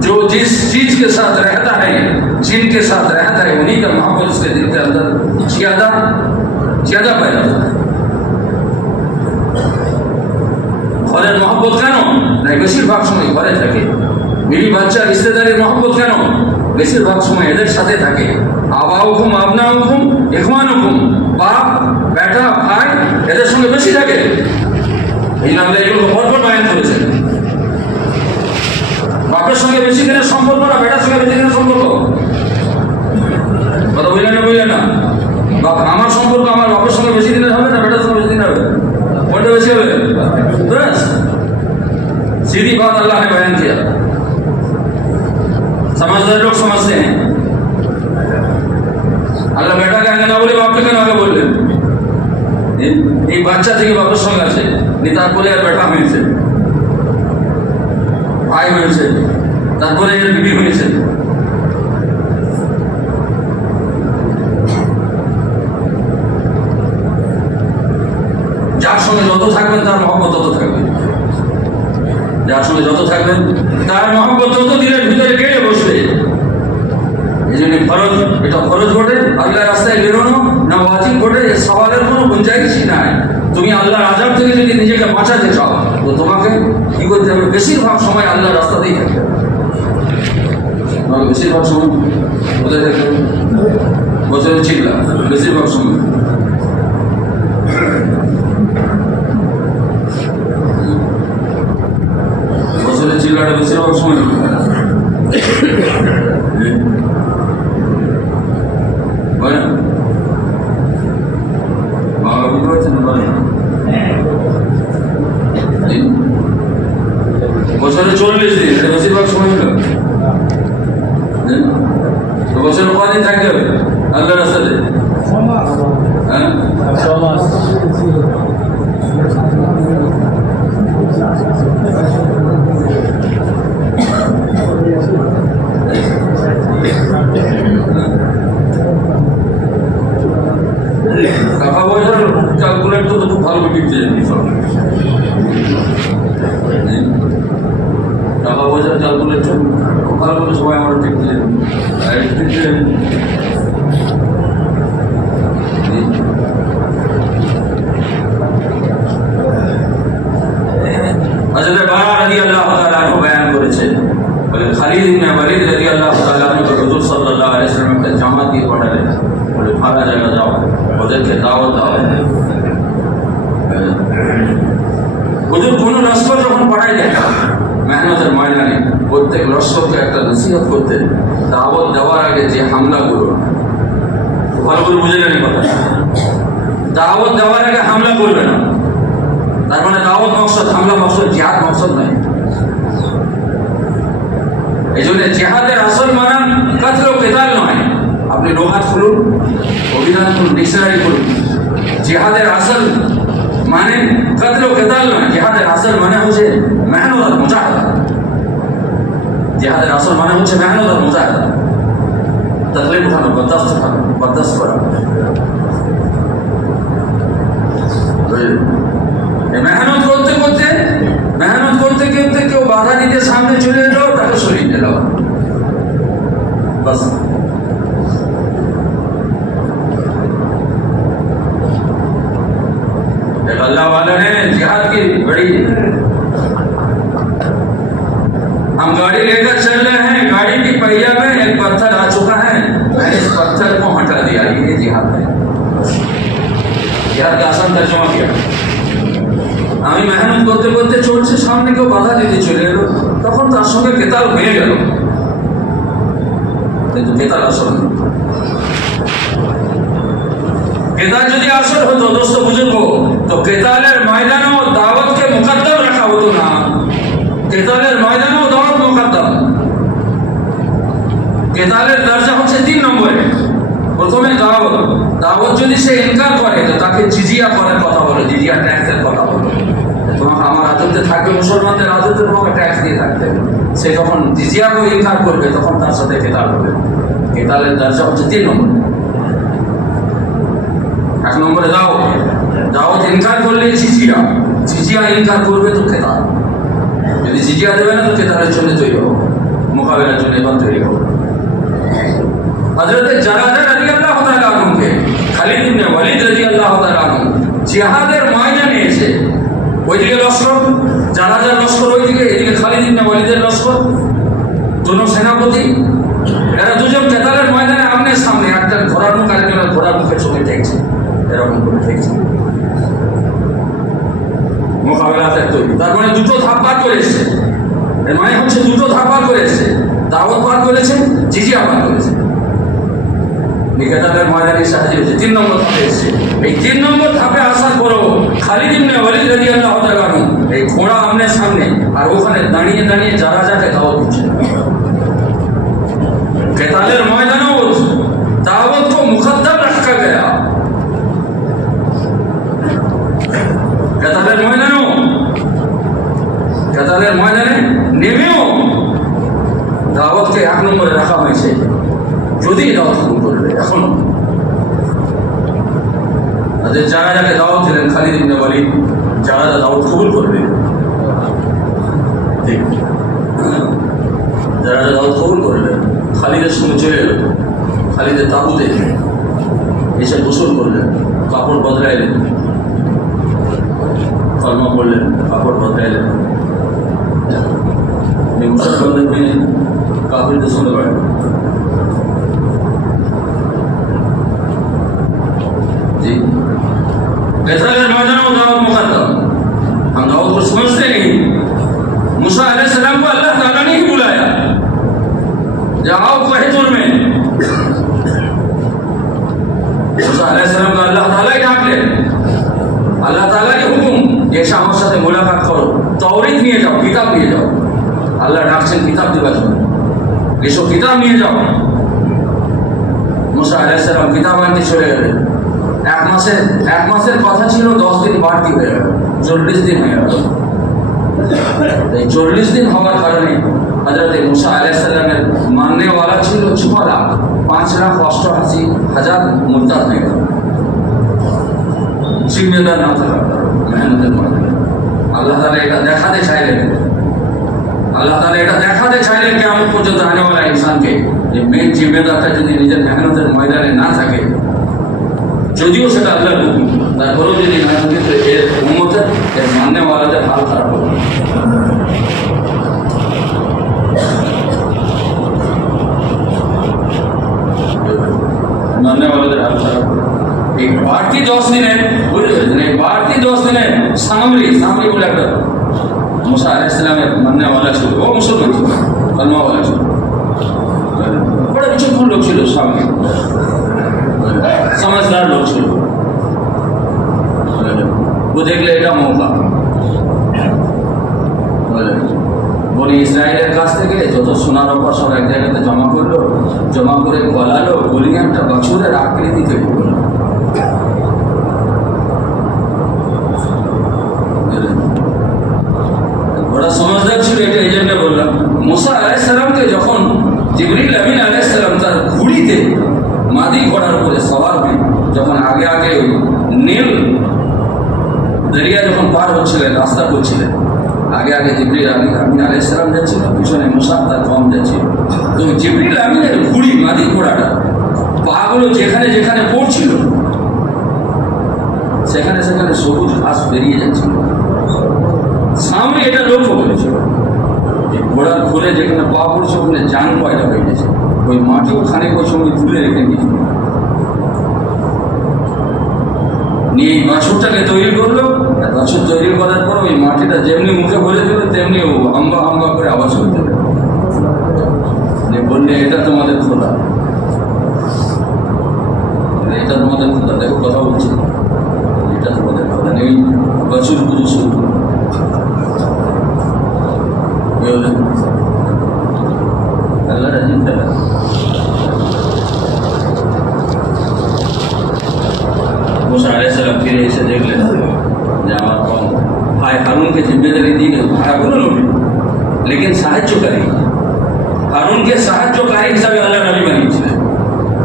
जो जिस चीज के साथ रहता है, जिनके साथ रहता है, उन्हीं का मोहब्बत उसके दिल के अंदर ज्यादा पैदा होता है। ঘরের মহব্বত কেন? না বেশিরভাগ সময় ঘরে থাকে। বিবি বাচ্চা রিশতেদারের মহব্বত কেন? বেশিরভাগ সময় এদের সাথে থাকে। আবাউকুম আবনাউকুম ইখওয়ানুকুম, বাপ বেটা ভাই, এদের সঙ্গে বেশি থাকে। এই নামে এগুলো পরপর বায়ান করেছেন। বাপের সঙ্গে বেশি দিনের সম্পর্ক না বেটার সঙ্গে বেশি দিনের সম্পর্ক, কথা বুঝলেন না? বাপ আমার সম্পর্ক আমার বাপের সঙ্গে বেশি দিনের হবে না বেটার সঙ্গে বেশি দিনের হবে? কোনটা বেশি হবে? बस सीधी बात अल्लाह ने बयान किया। समझदार लोग समझते हैं। আল্লাহ বেটাকে আগে না বলে বাপকে কেন আগে বললেন? এই বাচ্চা থেকে বাপের সঙ্গে আছে, তারপরে আর বেটা হয়েছে, ভাই হয়েছে, তারপরে এর বিবি হয়েছে। যার সঙ্গে যত থাকবেন তার মহব্বত তত থাকবে, যার সঙ্গে যত থাকবেন তার মহব্বত তত দিনের ভিতরে কেটে বসবে। এই জন্য ফরজ, এটা ফরজ বটে আল্লাহর রাস্তায় বেরোনো, না ওয়াজিব বটে, এর সওয়ালের কোনো গুঞ্জাইশই নাই। তুমি আল্লাহর আযাব থেকে যদি নিজেকে বাঁচাতে চাও তো তোমাকে কি করতে হবে? বেশিরভাগ সময় আল্লাহর রাস্তাতেই থাকতে হবে। বেশিরভাগ সময় কোথায় থাকবে? বছরের চিল্লা বেশিরভাগ সময়। বছরের চিল্লাটা বেশিরভাগ সময় বলেন, বাংলা বুঝতে পারছেন? বলেন, বছরে 40 দিন, এটা বেশিরভাগ সময় হলো। বছরে কদিন থাকতে হবে আল্লাহ রাস্তাতে? হ্যাঁ, 6 মাস। টাকা পয়সার ক্যালকুলেট তো খুব ভালো বিক্রি টাকা পয়সার ক্যালকুলেট খুব ভালো করে সবাই আমরা দেখতে হযরত বারা রাদিয়াল্লাহু তাআলা আনহু বয়ান করেছেন, বলে খালিদ ইবনে ওয়ালিদ রাদিয়াল্লাহু তাআলা আনহু হুজুর সাল্লাল্লাহু আলাইহি ওয়াসাল্লামকে জামাত দিয়ে পাঠালেন, বলে ফালা জায়গা যাও, ওদেরকে দাওয়াত দাও। হুজুর কোন লস্কর যখন পাঠাইলেন মেহনতের ময়দানে, প্রত্যেক লস্করকে একটা নসিহত করতেন, দাওয়াত দেওয়ার আগে যে হামলাগুলো, ভালো করে বুঝে নেন কথা, দাওয়াত দেওয়ার আগে হামলা করবে না। তার মানে দাওয়াত মকসদ, হামলা মকসদ, জিহাদ মকসদ নয়। এই জন্য জিহাদের আসল মানে কাতল ও কিতাল নয়। আপনি লোহাত খুলুন, অভিধান খুলুন, ডিকশনারি খুলুন, জিহাদের আসল মানে কাতল ও কিতাল নয়। জিহাদের আসল মানে হচ্ছে মেহনত আর মুজাহিদা। জিহাদের আসল মানে হচ্ছে মেহনত আর মুজাহিদা, তকলিফ উঠানো, বরদাস্ত করা। মেহনত করতে করতে কেউ বাধা দিতে সামনে চলে এলো, তাকে সরিয়ে দিল, बस। अल्लाह वाला ने जिहाद की बड़ी, हम गाड़ी लेकर चल रहे हैं, गाड़ी की पहिया में एक पत्थर आ चुका है, मैंने इस पत्थर को हटा दिया, ये जिहाद है। जिहाद का आसान तर्जुमा किया। আমি মেহনত করতে করতে চলছে, সামনে কেউ বাধা দিতে চলে এলো, তখন তার সঙ্গে কেতাল হয়ে গেল, কিন্তু কেতাল আসল না। কেতাল যদি আসল হতো দোস্ত বুজুর্গ, তো কেতালের ময়দানেও দাওয়াতকে মুকদ্দম রাখা হতো না। কেতালের ময়দানেও দাওয়াত মুকদ্দম। কেতালের দরজা হচ্ছে 3 নম্বরে। প্রথমে দাওয়াত যদি সে ইনকার করে, তো তাকে জিজিয়া করার কথা বলে, জিজিয়া ট্যাক্সের কথা বলে। তোমাকে আমার রাজত্বে থাকবে, মুসলমানদের রাজত্বে তোমাকে ট্যাক্স দিয়ে থাকতে হবে। সে যখন জিজিয়াকে ইনকার করবে, তখন তার সাথে কেতাল হবে। কেতালের দরজা হচ্ছে 3 নম্বর। 1 নম্বরে দাওয়াত ইনকার করলে জিজিয়া ইনকার করবে তো কেতাল। যদি জিজিয়া দেবে না, তো কেতালের জন্য তৈরি হবো, মোকাবেলার জন্য এবার তৈরি হবো। হযরত জারাদা রাদিয়াল্লাহু তাআলা আনহুকে খালিদ ইবনে ওয়ালিদ রাদিয়াল্লাহু তাআলা আনহু জিহাদের ময়দানে এসে, ওইদিকে লস্কর, জারাদার লস্কর ওইদিকে, এদিকে খালিদ ইবনে ওয়ালিদের লস্কর, দুটো সেনাপতি, এরা দুজন কেতালের ময়দানে আমনে সামনে, একটা ঘোড়ার মুখ আরেকজনের ঘোড়ার মুখের সঙ্গে ঠেকছে, এরকম করে ঠেকছে, মোকাবেলাতে তৈরি। তার মানে দুটো ধাপ পার করে এসছে। এর মানে হচ্ছে দুটো ধাপ পার করে এসছে, দাওয়াত পার করেছে, জিজিয়া পার করেছে, কেতালের ময়দানে সাহায্য হয়েছে। 3 নম্বর ধাপে এসছে। এই 3 নম্বর ধাপে আসার পরও খালিদ ইবনে ওয়ালিদ রাদিয়াল্লাহু তাআলা আনহু এই ঘোড়া আমনে সামনে, আর ওখানে দাঁড়িয়ে দাঁড়িয়ে যারা যাকে দাওয়াত দিচ্ছে। কেতালের ময়দানেও দাওয়াত को मुकद्दम रखा गया। কেতালের ময়দানে নেমেও দাওয়াতকে 1 নম্বরে রাখা হয়েছে। যদি দাওয়াত কবুল করবে, এখনো যারা যাকে দাওয়াত দিলেন খালিদ ইবনে ওয়ালিদ, যারা দাওয়াত কবুল করবে, যারা দাওয়াত কবুল করলেন, খালিদের সঙ্গে চলে এলো, খালিদের তাঁবুতে এসে গোসল করলেন, কাপড় বদলাইলেন, কলমা পড়লেন, কাপড় বদলাইলেন, মুসলমানদের কাফিরদের শুনতে পারে जी कैसा मैदान दाऊद मुकद्दम हम दाऊद को समझते नहीं मूसा अलैहिस्सलाम को अल्लाह ताला ने ही बुलाया जाओ कहतुर में मूसा अलैहिस्सलाम को अल्लाह ताला ही डाक ले अल्लाह ताला के हुकुम ये আমার সাথে মোলাকাত করো তাওরাত নিয়ে যাও কিতাব নিয়ে যাও আল্লাহ ডাকছেন কিতাব দিবার জন্য এসো কিতাব নিয়ে যাও मूसा अलैहिस्सलाम কিতাব আনতে চলে গেলেন এক মাসের কথা ছিল 10 দিন বাড়তি হয়ে গেল 40 দিন হয়ে গেল এই 40 দিন হওয়ার কারণে হযরত मूसा अलैहिस्सलामेর মাননে वाला ছিল 6 লাখ 5,88,000 মুরতাদ হয়ে গেল জিম্মেদার না থাকার মেহনতের মাধ্যমে আল্লাহ তাআলা এটা দেখাতে চাইলেন কিয়ামত পর্যন্ত আনে वाला ইনসানকে যে মেন জিম্মেদারটা যদি নিজের মেহনতের ময়দানে না থাকে যদিও সেটা আল্লাহর হুকুম তারপরেও যদি না থাকে তো এর উম্মতের এর মাননে ওয়ালাদের হাল খারাপ হবে মাননে ওয়ালাদের হাল খারাপ হবে এই বাড়তি 10 দিনে বুঝলেন এই বাড়তি 10 দিনে সামরি বলে একটা मूसा अलैहिस्सलामेর মাননে ওয়ালা ছিল ও মুসলমান ছিল কলমা ওয়ালা ছিল বড় বিচক্ষণ লোক ছিল সামরি समझदार लोग ছিল वो देखले এটা মৌকা বনি ইসরায়েলের কাছ থেকে যত সোনার রূপা সব এক জায়গাতে জমা করলো জমা করে গলালো গলিয়ে একটা বছরের আকৃতিতে করলো বড় সমঝদার ছিল এটা এই জন্য বললাম मूसा अलैहिस्सलामকে যখন জিবরিল আমিন আলাইহিসসালাম তার ঘুড়িতে মাদি ঘোড়ার উপরে সওয়ার হয়ে যখন আগে আগে নীল দরিয়া যখন পার হচ্ছিলেন রাস্তা করছিলেন আগে আগে জিবরিল আমিন আলাইহিসসালাম যাচ্ছিল পিছনে মুসা তার কম যাচ্ছিল তো জিবরিল আমিনের ঘুড়ি মাদি ঘোড়াটা পাগুলো যেখানে যেখানে পড়ছিল সেখানে সেখানে সবুজ ঘাস বেরিয়ে যাচ্ছিল সামনে এটা লক্ষ্য করেছিল ঘোড়ার ঘুরে যেখানে পা পড়ছে ওখানে জান পয়দা হয়ে গেছে ওই মাটি ওখানে ওই সময় তুলে রেখে দিয়েছিল নিয়ে এই বাছুরটাকে তৈরি করলো আর বাছুর তৈরি করার পর ওই মাটিটা যেমনি মুখে ভরে দিল তেমনি ও হাম্বা করে আওয়াজ করতে বললে এটা তোমাদের খোদা এটা তোমাদের খোদা দেখো কথা বলছি এটা তোমাদের খোদা নেই বাছুর পুজো শুরু করলো আল্লাহ রাজিম তালা मूसा अलैहिस्सलाम फिर ऐसे देख लेना যে আমার কম ভাই হারুনকে জিম্মেদারি দিয়ে ভাড়াগুলো নবী লেকিন সাহায্যকারী হারুনকে সাহায্যকারী হিসাবে আল্লাহ নবী বানিয়েছিলেন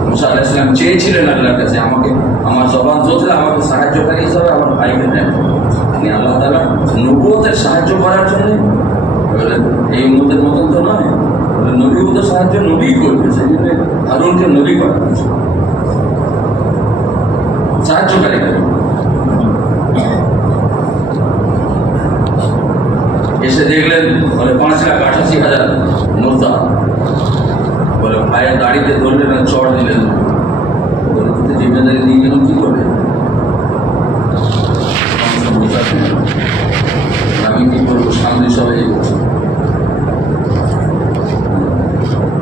मूसा अलैहिस्सलाम চেয়েছিলেন আল্লাহর কাছে আমাকে আমার জবান জোতলে আমাকে সাহায্যকারী হিসাবে আমার ভাইকে দেন মানে আল্লাহ তাআলা নবুয়তের সাহায্য করার জন্য এই উম্মতের মতন তো নয় নবী তো সাহায্য নবী করবে সেই জন্য হারুনকে নবী করা হয়েছে সাহায্যকারী এসে দেখলেন বলে 5,88,000 মুর্দা বলে ভাইয়ের গাড়িতে ধরলেন আর চড় দিলেন বলে জিম্মেদারি দিয়ে গেলাম কি করবে আমি কি করবো সামনে সবাই করছি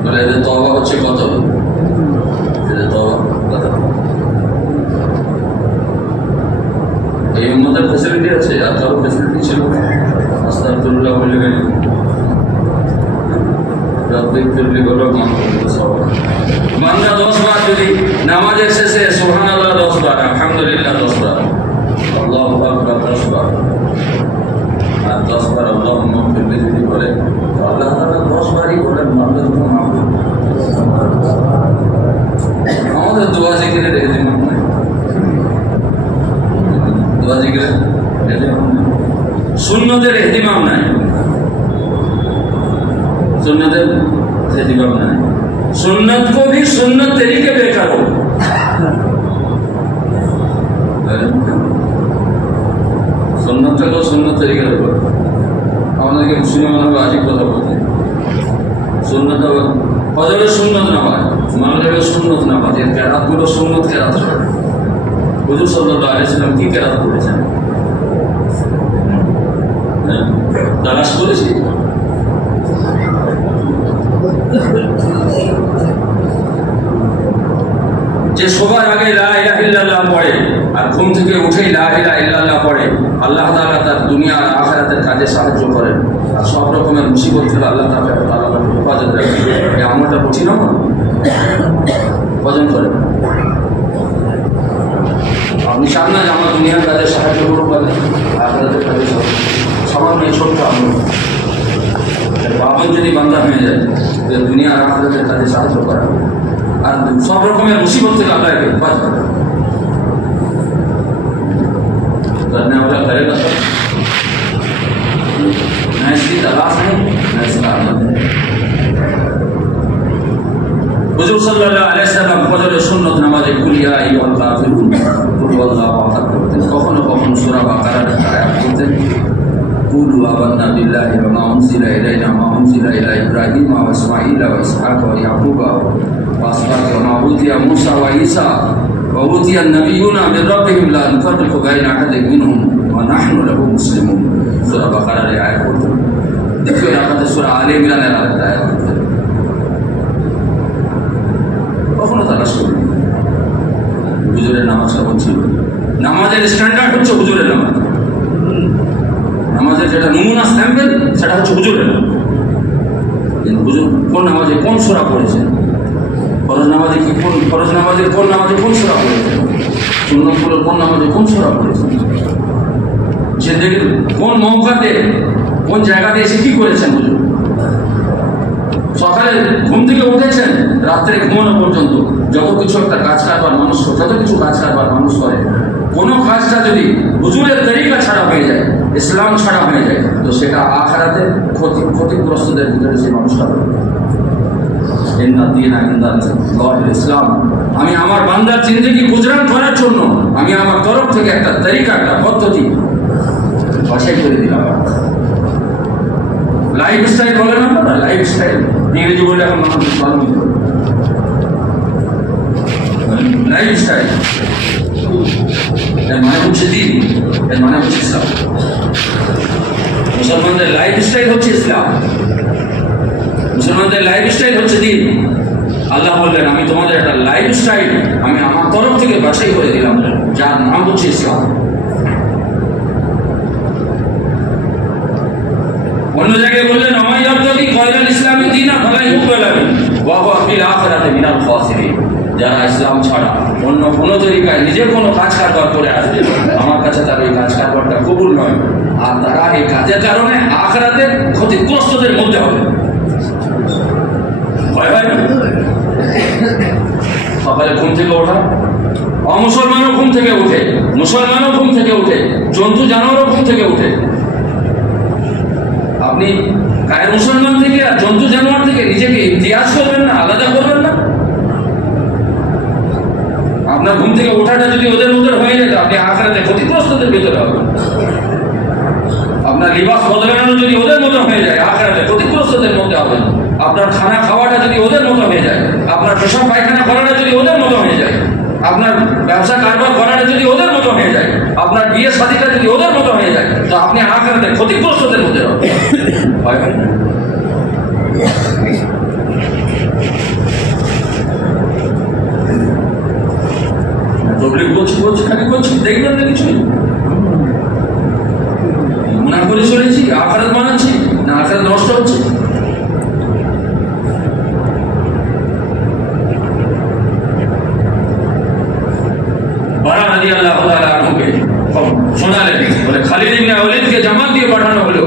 বলে এদের তওবা হচ্ছে কত এদের তওবা কথা এই উম্মতের ফ্যাসিলিটি আছে আর কারো ফ্যাসিলিটি ছিল আস্তাগফিরুল্লাহ বলে গেল রব্বিক ফিরলি বলো বান্দা 10 বার যদি নামাজের শেষে সুবহানাল্লাহ 10 বার আলহামদুলিল্লাহ 10 বার আল্লাহু আকবার 10 বার আর 10 বার আল্লাহুম্মা ফিরলি যদি বলে আল্লাহ তাআলা 10 বারই বলেন বান্দার জন্য মাফ আমাদের দোয়া জিকিরের এহতিমাম নাই দোয়া জিকিরের এহতিমাম নাই সুন্নতের এহতিমাম নাই सुन्नत से जवाब ना है सुन्नत को भी सुन्नत तरीके पे करो सुन्नत को सुन्नत तरीके पे करो আমাদেরকে মুসলিম মানুষ আজীব কথা বলছে সুন্নত ফজরের সুন্নত নামাজ, মাগরিবের সুন্নত নামাজ, এর কেরাতগুলো সুন্নত কেরাত হয়। হুজুর সাল্লাল্লাহু আলাইহি ওয়াসাল্লাম কি কেরাত করেছেন তালাশ করেছি? যে সবার আগে লা ইলাহা ইল্লাল্লাহ পড়ে আর ঘুম থেকে উঠেই লা ইলাহা ইল্লাল্লাহ পড়ে, আল্লাহ তাআলা তার দুনিয়া আর আখিরাতের কাজে সাহায্য করেন আর সব রকমের মুসিবত থেকে আল্লাহ তাআলা হেফাজত রাখেন। এই আমলটা কঠিন আমল, ভজন করেন। আপনি চান না যে আমার দুনিয়ার কাজে সাহায্য করুক, আখিরাতের কাজে সামান্য ছোট্ট আমল বাবন যদি বান্দা হয়ে যায় যে দুনিয়া আর আখিরাতের কাজে সাহায্য করা আর সব রকমের মুসিবত থেকে আল্লাহকে হেফাজত করে। करने वाला करेगा सब, न इसकी तलाश है न इसका आनंद है। हुजूर सल्लल्लाहु अलैहि वसल्लम ফজরের সুন্নত নামাজে কুল ইয়া আইয়ুহাল কাফিরুন কুল হুয়াল্লাহু আহাদ করতেন। কখনো কখনো সূরা বাকারার আয়াত করতেন, কুলু আমান্না বিল্লাহি ওয়া মা উনজিলা ইলাইনা মা উনজিলা ইলা ইব্রাহিমা ওয়া ইসমাঈলা ওয়া ইসহাকা ওয়া ইয়াকুবা ওয়া আসবাতা ওয়া মা উতিয়া মূসা ওয়া ঈসা وأوتي النبيون من ربهم لا نفرق بين أحد منهم ونحن له مسلمون। سورة بقرة آية করতে। দ্বিতীয় রাকাতে সূরা আলে ইমরানের আরেকটা আয়াত করতে। কখনো তালাশ করবেন হুজুরের নামাজটা হচ্ছিল, নামাজের স্ট্যান্ডার্ড হচ্ছে হুজুরের নামাজ, নামাজের যেটা নমুনা স্যাম্পল সেটা হচ্ছে হুজুরের নামাজ। কিন্তু হুজুর কোন নামাজে কোন সূরা পড়েছেন, ফরজ নামাজে কি কোন ফরজ নামাজে কোন সূরা পড়েছেন, সুন্নতগুলোর কোন নামাজে কোন সূরা পড়েছেন, যে কোন মৌকাতে কোন জায়গাতে এসে কি করেছেন হুজুর। সকালে ঘুম থেকে উঠেছেন রাত্রে ঘুমানো পর্যন্ত যত কিছু একটা কাজ কারবার মানুষ করে, কোনো কাজটা যদি হুজুরের তরিকা ছাড়া হয়ে যায়, ইসলাম ছাড়া হয়ে যায়, তো সেটা আখিরাতে ক্ষতিগ্রস্তদের ভিতরে সেই মানুষটা হবে। ইসলাম, আমি আমার বান্দার জিন্দেগি গুজরান করার জন্য আমি আমার তরফ থেকে একটা তরিকা, একটা পদ্ধতি বাছাই করে দিলাম। লাইফ স্টাইল বলে না, লাইফ স্টাইল ইংরেজি বলে এখন মানুষ ভালো নিতে পারে। লাইফ স্টাইল এর মানে হচ্ছে দিন, এর মানে হচ্ছে ইসলাম। মুসলমানদের লাইফ স্টাইল হচ্ছে ইসলাম, মুসলমানদের লাইফ স্টাইল হচ্ছে দিন। আল্লাহ বললেন আমি তোমাদের একটা লাইফ স্টাইল আমি আমার তরফ থেকে বাছাই করে দিলাম, যার নাম হচ্ছে ইসলাম। অন্য জায়গায় বললেন আমাইয়াবতাগি গায়রাল ইসলামি দীনান ফালা ইউকবালা মিনহু ওয়া হুয়া ফিল আখিরাতি মিনাল খাসিরিন। যারা ইসলাম ছাড়া অন্য কোনো তরিকায় নিজের কোনো কাজ কারবার করে আসবে, আমার কাছে তার এই কাজ কারবারটা কবুল নয়, আর তারা এই কাজের কারণে আখিরাতে ক্ষতিগ্রস্তদের মধ্যে হবে। ভয় হয় না? সকালে ঘুম থেকে ওঠা, অমুসলমানও ঘুম থেকে উঠে, মুসলমানও ঘুম থেকে উঠে, জন্তু জানোয়ারও ঘুম থেকে উঠে। আপনি গায়ের মুসলমান থেকে আর জন্তু জানোয়ার থেকে নিজেকে ইমতিয়াজ করবেন না, আলাদা করবেন না। আপনার ঘুম থেকে ওঠাটা যদি ওদের মধ্যে হয়ে যেত, আপনি আখিরাতে ক্ষতিগ্রস্তদের ভিতরে হবেন। আপনার লিবাস বদলানো যদি ওদের মতো হয়ে যায়, আখিরাতে ক্ষতিগ্রস্তদের মধ্যে হবেন। আপনার খানা খাওয়াটা যদি ওদের মতো হয়ে যায়, আপনার পেশাব পায়খানা করাটা যদি ওদের মতো হয়ে যায়, আপনার ব্যবসা কারবার করাটা যদি ওদের মতো হয়ে যায়, আপনার বিয়ে শাদীটা যদি ওদের মতো হয়ে যায়, তো আপনি আখিরাতে ক্ষতিগ্রস্তদের মধ্যে হবেন। ভয় হয় না? তবলিগ বলছি খালি বলছি, দেখবেন না কিছুই মনে করে চলেছি, আখিরাত বানাচ্ছি না আখিরাত নষ্ট হচ্ছে। বারা রাদিয়াল্লাহু তাআলা আনহুকে শোনালেন, বলে খালিদ ইবনে ওয়ালিদকে জামাত দিয়ে পাঠানো হলো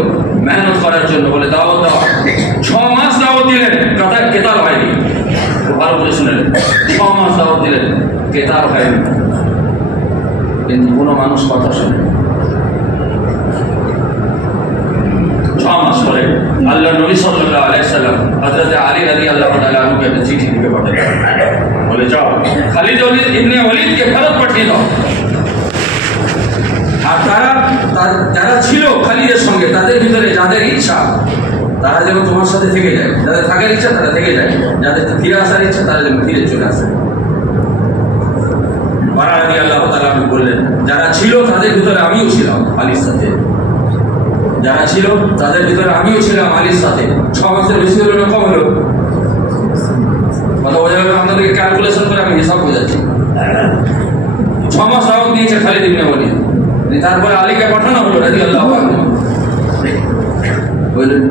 মেহনত করার জন্য, বলে দাওয়াত দাও। 6 মাস দাওয়াত দিলেন, কেতাব হয়নি। ভালো করে শুনলেন, 6 মাস দাওয়াত দিলেন, কেতাব হয়নি। কিন্তু কোনো মানুষ কথা শোনে। 6 মাস পরে আল্লাহ নবী সাল্লাল্লাহু আলাইহি ওয়াসাল্লাম হযরত আলী রাদিয়াল্লাহু তাআলা আনহুকে একটা চিঠি লিখে পাঠালেন, বলে যাও খালিদ ইবনে ওয়ালিদকে ফেরত পাঠিয়ে দাও। আর যারা ছিল খালিদের সঙ্গে, তাদের ভিতরে যাদের ইচ্ছা তারা যেন তোমার সাথে থেকে যায়, যাদের থাকার ইচ্ছা তারা থেকে যায়, যাদের ফিরে আসার ইচ্ছা তারা যেন ফিরে চলে আসে। বারা রাদিয়াল্লাহু তাআলা বললেন, যারা ছিল তাদের ভিতরে আমিও ছিলাম আলীর সাথে, যারা ছিল তাদের ভিতরে আমিও ছিলাম আলীর সাথে। 6 মাসের বেশি হলো না, কম হলো? কথা বোঝা গেল? আপনাদেরকে ক্যালকুলেশন করে আমি হিসাব বোঝাচ্ছি। 6 মাস দাওয়াত নিয়েছে খালিদ ইবনে ওয়ালিদ, তারপরে আলীকে পাঠানো হলো রাদিয়াল্লাহু আনহু। বললেন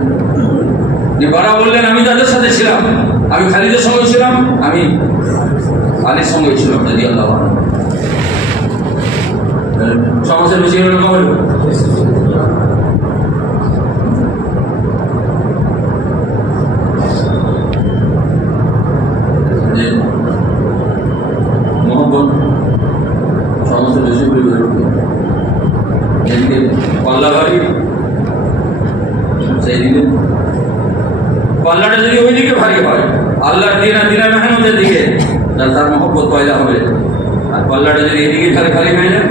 বারা বললেন, আমি যাদের সাথে ছিলাম, আমি খালিদের সঙ্গে ছিলাম, আমি আলীর সঙ্গে ছিলাম রাদিয়াল্লাহু আনহু। 6 মাসের বেশি হলো না, কম হলো? মোহাম্মদ 6 মাসের বেশি হলো। এদিকে পাল্লা ভারী, সেই দিকে পাল্লাটা যদি ওই দিকে ভারী হয়, আল্লাহর দিন আর দিনের মেহনতের দিকে, তার মহব্বত পয়দা হবে। আর পাল্লাটা যদি এদিকে খালি খালি হয়ে যায়,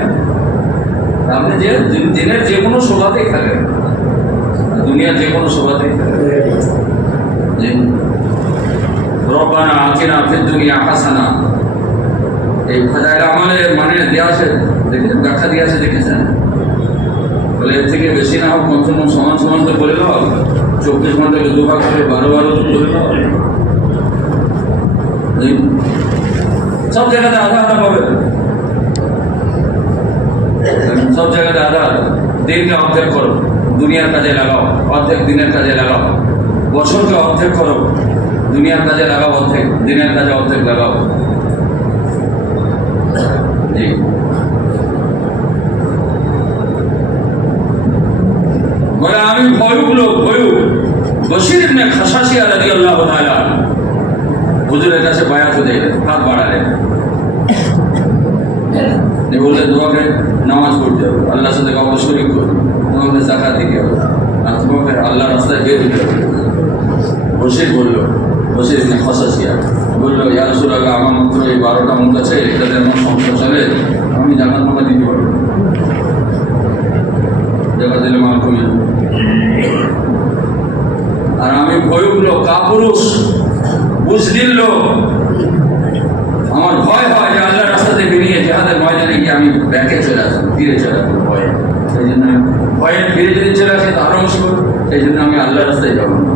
আপনি যে দিনের যে কোনো শোভাতেই থাকেন, দুনিয়ার যে কোনো শোভাতেই থাকেন। রব্বানা আতিনা ফিদ দুনিয়া হাসানা, এই ফাজাইল আমালের মানে দেওয়া আছে, দেখেছেন? ব্যাখ্যা দেওয়া আছে, দেখেছেন? বলে এর থেকে বেশি না হোক, কমসে কম সমান সমান করে বলে দাও, 24 ঘন্টাকে 2 ভাগ করে 12 তো বলে দাও। সব জায়গাতে আধা আধা পাবে, সব জায়গাতে আধা আধা। দিনকে অর্ধেক করো, দুনিয়ার কাজে লাগাও, অর্ধেক দিনের কাজে লাগাও। বছরকে অর্ধেক করো, দুনিয়ার কাজে লাগাও অর্ধেক, দিনের কাজে অর্ধেক লাগাও। বলে আমি ভয়ুক লোক, ভয়ুক বশির ইবনে খাশাশিয়া রাদিয়াল্লাহু তাআলা হুজুরের কাছে বায়াত হতে হাত বাড়ালেন। বললেন, তোমাকে নামাজ পড়তে হবে, আল্লাহর সাথে কাউকে শরীক করবে, তোমাকে যাকাত দিতে হবে, আর তোমাকে আল্লাহর রাস্তায় বের হতে হবে। বশির বলল, বশির ইবনে খাশাশিয়া বলল, ইয়া রাসূলুল্লাহ, আমার মাত্র এই 12টা মুখ আছে, এটাতে আমার সংসার চলে, আমি জাকাত মাকা দিতে পারবো, জাকাত দিলে মাল কমে যাবে। আর আমি ভয়ুক লোক, কাপুরুষ, বুঝলিল লোক, আমার ভয় হয় যে আল্লাহর রাস্তা থেকে নিয়ে জিহাদের ময়দানে গিয়ে আমি ব্যাকে চলে আসবো, ফিরে চলে আসবো ভয়ে। সেই জন্য ভয়ে ফিরে যদি চলে আসে তো আরো মুশকিল, সেই জন্য আমি আল্লাহর রাস্তায় যাবো না।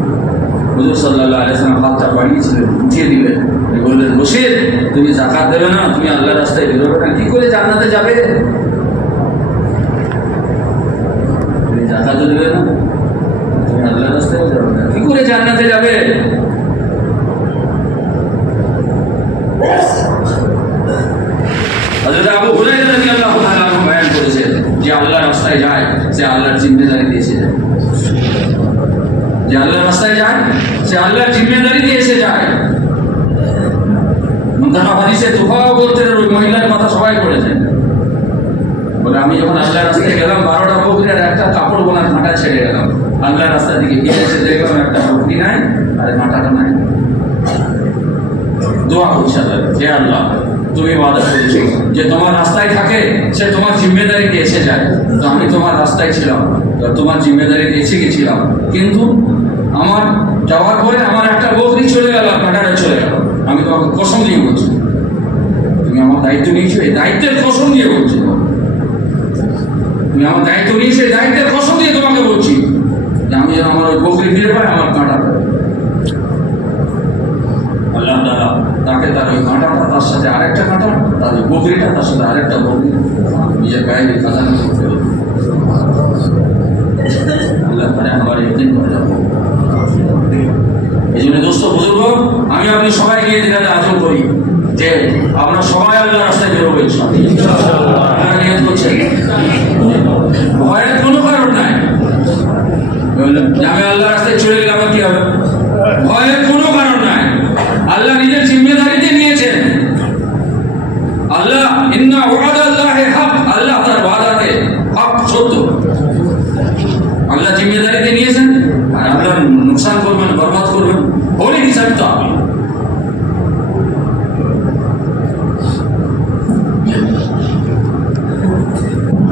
হুজুর সাল্লাল্লাহু আলাইহি ওয়াসাল্লাম হাতটা বাড়িয়েছিলেন, উঠিয়ে দিলেন, বললেন, বশির তুমি যাকাত দেবে না, তুমি আল্লাহর রাস্তায় বেরোবে না, কি করে জান্নাতে যাবে? তুমি যাকাত দেবে না, তুমি আল্লাহর রাস্তায় যাবে না, কি করে জান্নাতে যাবে? হযরত আবু হুরায়রা রাদিয়াল্লাহু তাআলা আনহু বয়ান করেছেন যে আল্লাহর রাস্তায় যায় সে আল্লাহর জিম্মেদারি দিয়ে এসে যায়, যে আল্লাহর রাস্তায় যায় সে আল্লাহর জিম্মেদারি দিয়ে এসে যায়। মুনতাহা হাদিসে তুফা গোত্রের ওই মহিলার কথা সবাই পড়েছেন, বলে আমি যখন আল্লাহর রাস্তায় গেলাম, 12টা বকরির একটা কাপড় বোনার কাঁটা ছেড়ে গেলাম, আল্লাহর রাস্তার দিকে গিয়ে এসে দেখলাম একটা বকরি নাই আর কাঁটাটা নাই। দোয়া করছি আল্লাহ, হে আল্লাহ, তুমি ওয়াদা করেছো যে তোমার রাস্তায় থাকে সে তোমার জিম্মেদারিতে এসে যায়, তো আমি তোমার রাস্তায় ছিলাম, তোমার জিম্মেদারিতে এসে গেছিলাম, কিন্তু আমার যাওয়ার পরে আমার একটা বকরি চলে গেল, কাঁটাটা চলে গেল। আমি তোমাকে কসম দিয়ে বলছি, তুমি আমার দায়িত্ব নিয়েছো, এই দায়িত্বের কসম দিয়ে বলছি, তুমি আমার দায়িত্ব নিয়েছো, এই দায়িত্বের কসম দিয়ে তোমাকে বলছি যে আমি যেন আমার ওই বকরি ফিরে পাই, আমার কাঁটা পাই। আল্লাহ তাআলা তাকে তার ওই কাঁটাটা, তার সাথে আরেকটা কাঁটা, তার ওই বকরিটা, তার সাথে আরেকটা বকরি নিজের গায়ে খাজানা করতে হবে। আল্লাহ তাআলা আমার ইতিন করে যাবো। এই জন্য দোস্ত বুজুর্গ, আমি আপনি সবাই গিয়ে দিনাতে আচরণ করি যে আমরা সবাই আল্লাহর রাস্তায় বেরোবো ইনশাআল্লাহ। আপনারা নিয়ত করছেন, ভয়ের কোনো কারণ নাই যে আমি আল্লাহর রাস্তায় চলে গেলে আমার কি হবে, ভয়ের কোনো কারণ নাই। আল্লাহ নিজের জিম্মেদারিতে নিয়েছেন। আল্লাহ ইন্না ওয়াদাল্লাহি হক, আল্লাহ তার ওয়াদাতে হক, সত্য। আল্লাহ জিম্মেদারিতে নিয়েছেন, আর আল্লাহ নুকসান করবেন, বরবাদ করবেন, বলে হিসাব তো আপনি।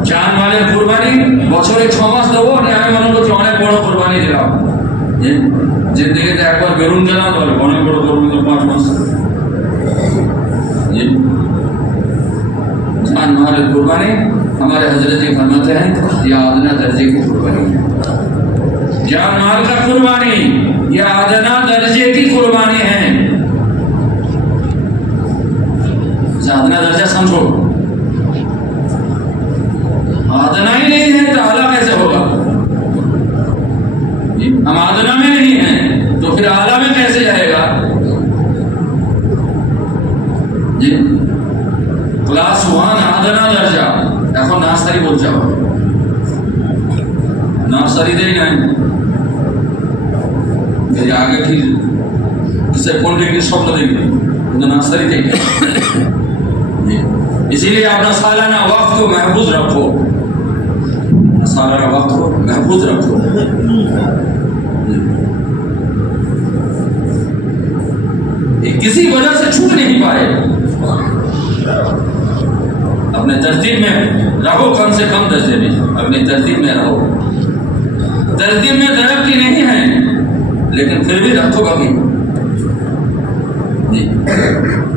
জান মালের কুরবানি বছরে 6 মাস দেবো, আমি মনে করছি অনেক বড় কুরবানি দিলাম, जिंदगी একবার বেরুন গেল তো অনেক বড় করবেন তো 5 মাস जान माल कुर्बानी हमारे हजरत जी फरमाते हैं यह आदना दर्जे की कुर्बानी है। जान माल का कुर्बानी यह आदना दर्जे की कुर्बानी है। आदना दर्जा समझो, आदना ही नहीं है तो आला कैसे होगा? हम आदना में नहीं है तो फिर आला में कैसे जाएगा जी? क्लास 1 आदना दर्जा এখন নার্সারি বলতে হবে, নার্সারিতেই নাই এই আগে কি किसे কোন ডিগ্রি স্বপ্ন দেখবে কিন্তু নার্সারিতেই নাই। इसीलिए अपना सालाना वक्त को महफूज रखो, सालाना वक्त को महफूज रखो। किसी वजह से छूट नहीं पाए, अपने तरतीब में रहो, कम से कम दर्जे में अपनी तरतीब में रहो। तरतीब में तरक्की नहीं है लेकिन फिर भी रखो बाकी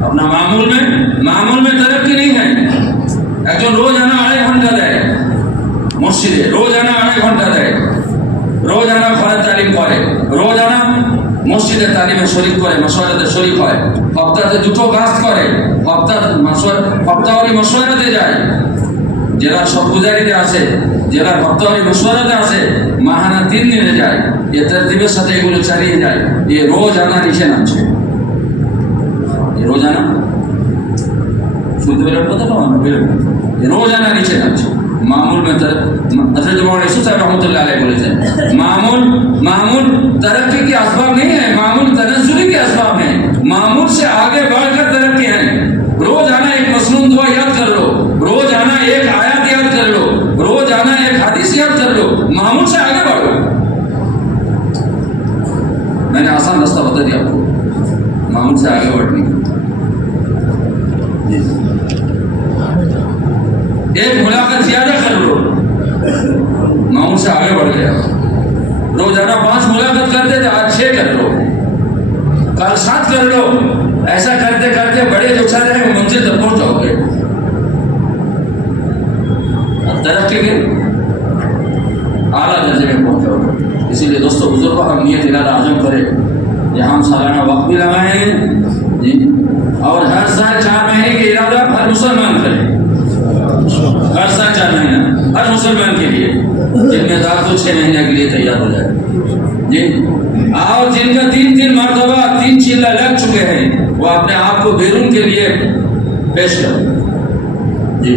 अपना मामूल में तरक्की नहीं है। একজন রোজ আনা 2.5 ঘন্টা দেয় মসজিদে, রোজ আনা 2.5 ঘন্টা দেয়, রোজ আনা ঘরের তালিম করে, রোজ আনা মসজিদের তালিমে শরীক করে, মশওয়ারাতে শরীক হয়, সপ্তাহে 2টো কাজ করে, সপ্তাহরি মশওয়ারাতে যায়, জেলার সব পূজারীতে আসে, জেলার সপ্তাহরি মশওয়ারাতে আসে, মাহানা 3 দিনে যায়, এ তরতিবের সাথে এগুলো চালিয়ে যায়। এ রোজ আনা নিচে নামছে, रोजाना शुद्ध बेरट पता ना रोजाना नीचे नाचे मामूल में हजरत मौलाना यूसुफ साहब रहमतुल्लाह अलैह बोले थे मामूल तरक्की के असबाब नहीं है, मामूल तनज़्ज़ुली के असबाब हैं। मामूल से आगे बढ़कर तरक्की है। रोजाना एक मसनून दुआ याद कर लो, रोजाना एक आयत याद कर लो, रोजाना एक हदीस याद कर लो, मामूल से आगे बढ़ो। मैंने आसान रास्ता बता दिया आपको मामूल से आगे बढ़ने। एक मुलाकात ज्यादा कर लो, मामूल से आगे बढ़ गया। रोजाना 5 मुलाकात करते थे, आज 6 कर लो, कल 7 कर लो। ऐसा करते करते बड़े जो चल रहे हैं मंजिल तक पहुंच जाओगे। तरक्की के आला दर्जे में पहुंच जाओगे। इसीलिए दोस्तों बुजुर्गों हम नियत इरादा आजम करें, यहाँ हम सालाना वक्त भी लगाए जी, और हर साल 4 महीने के इरादा हर मुसलमान करे, हर साल 4 महीना हर मुसलमान के लिए, जिम्मेदार तो 6 महीने के लिए तैयार हो जाए जी। और जिनका 3 मरतबा 3 चिल्ला लग चुके हैं वो अपने आप को बैरून के लिए पेश करो जी।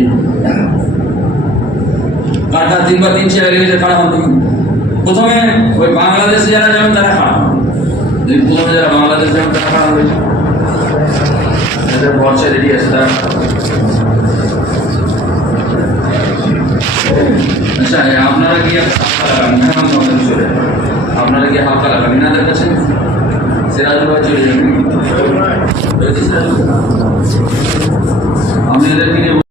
কাটা 3 বা 3 চিল্লা লেগে খাড়া হন। প্রথমে ওই বাংলাদেশে যারা যাবেন তারা খাড়া হন, প্রথমে যারা বাংলাদেশ যাবেন তারা খাড়া হয়েছে, এদের পর্চা রেডি আছে তারা। আচ্ছা আপনারা কি আপনারা কি হালকা লাগাবেন না দেখাচ্ছেন? সিরাজুল ভাই চলে যাবেন, আমি এদেরকে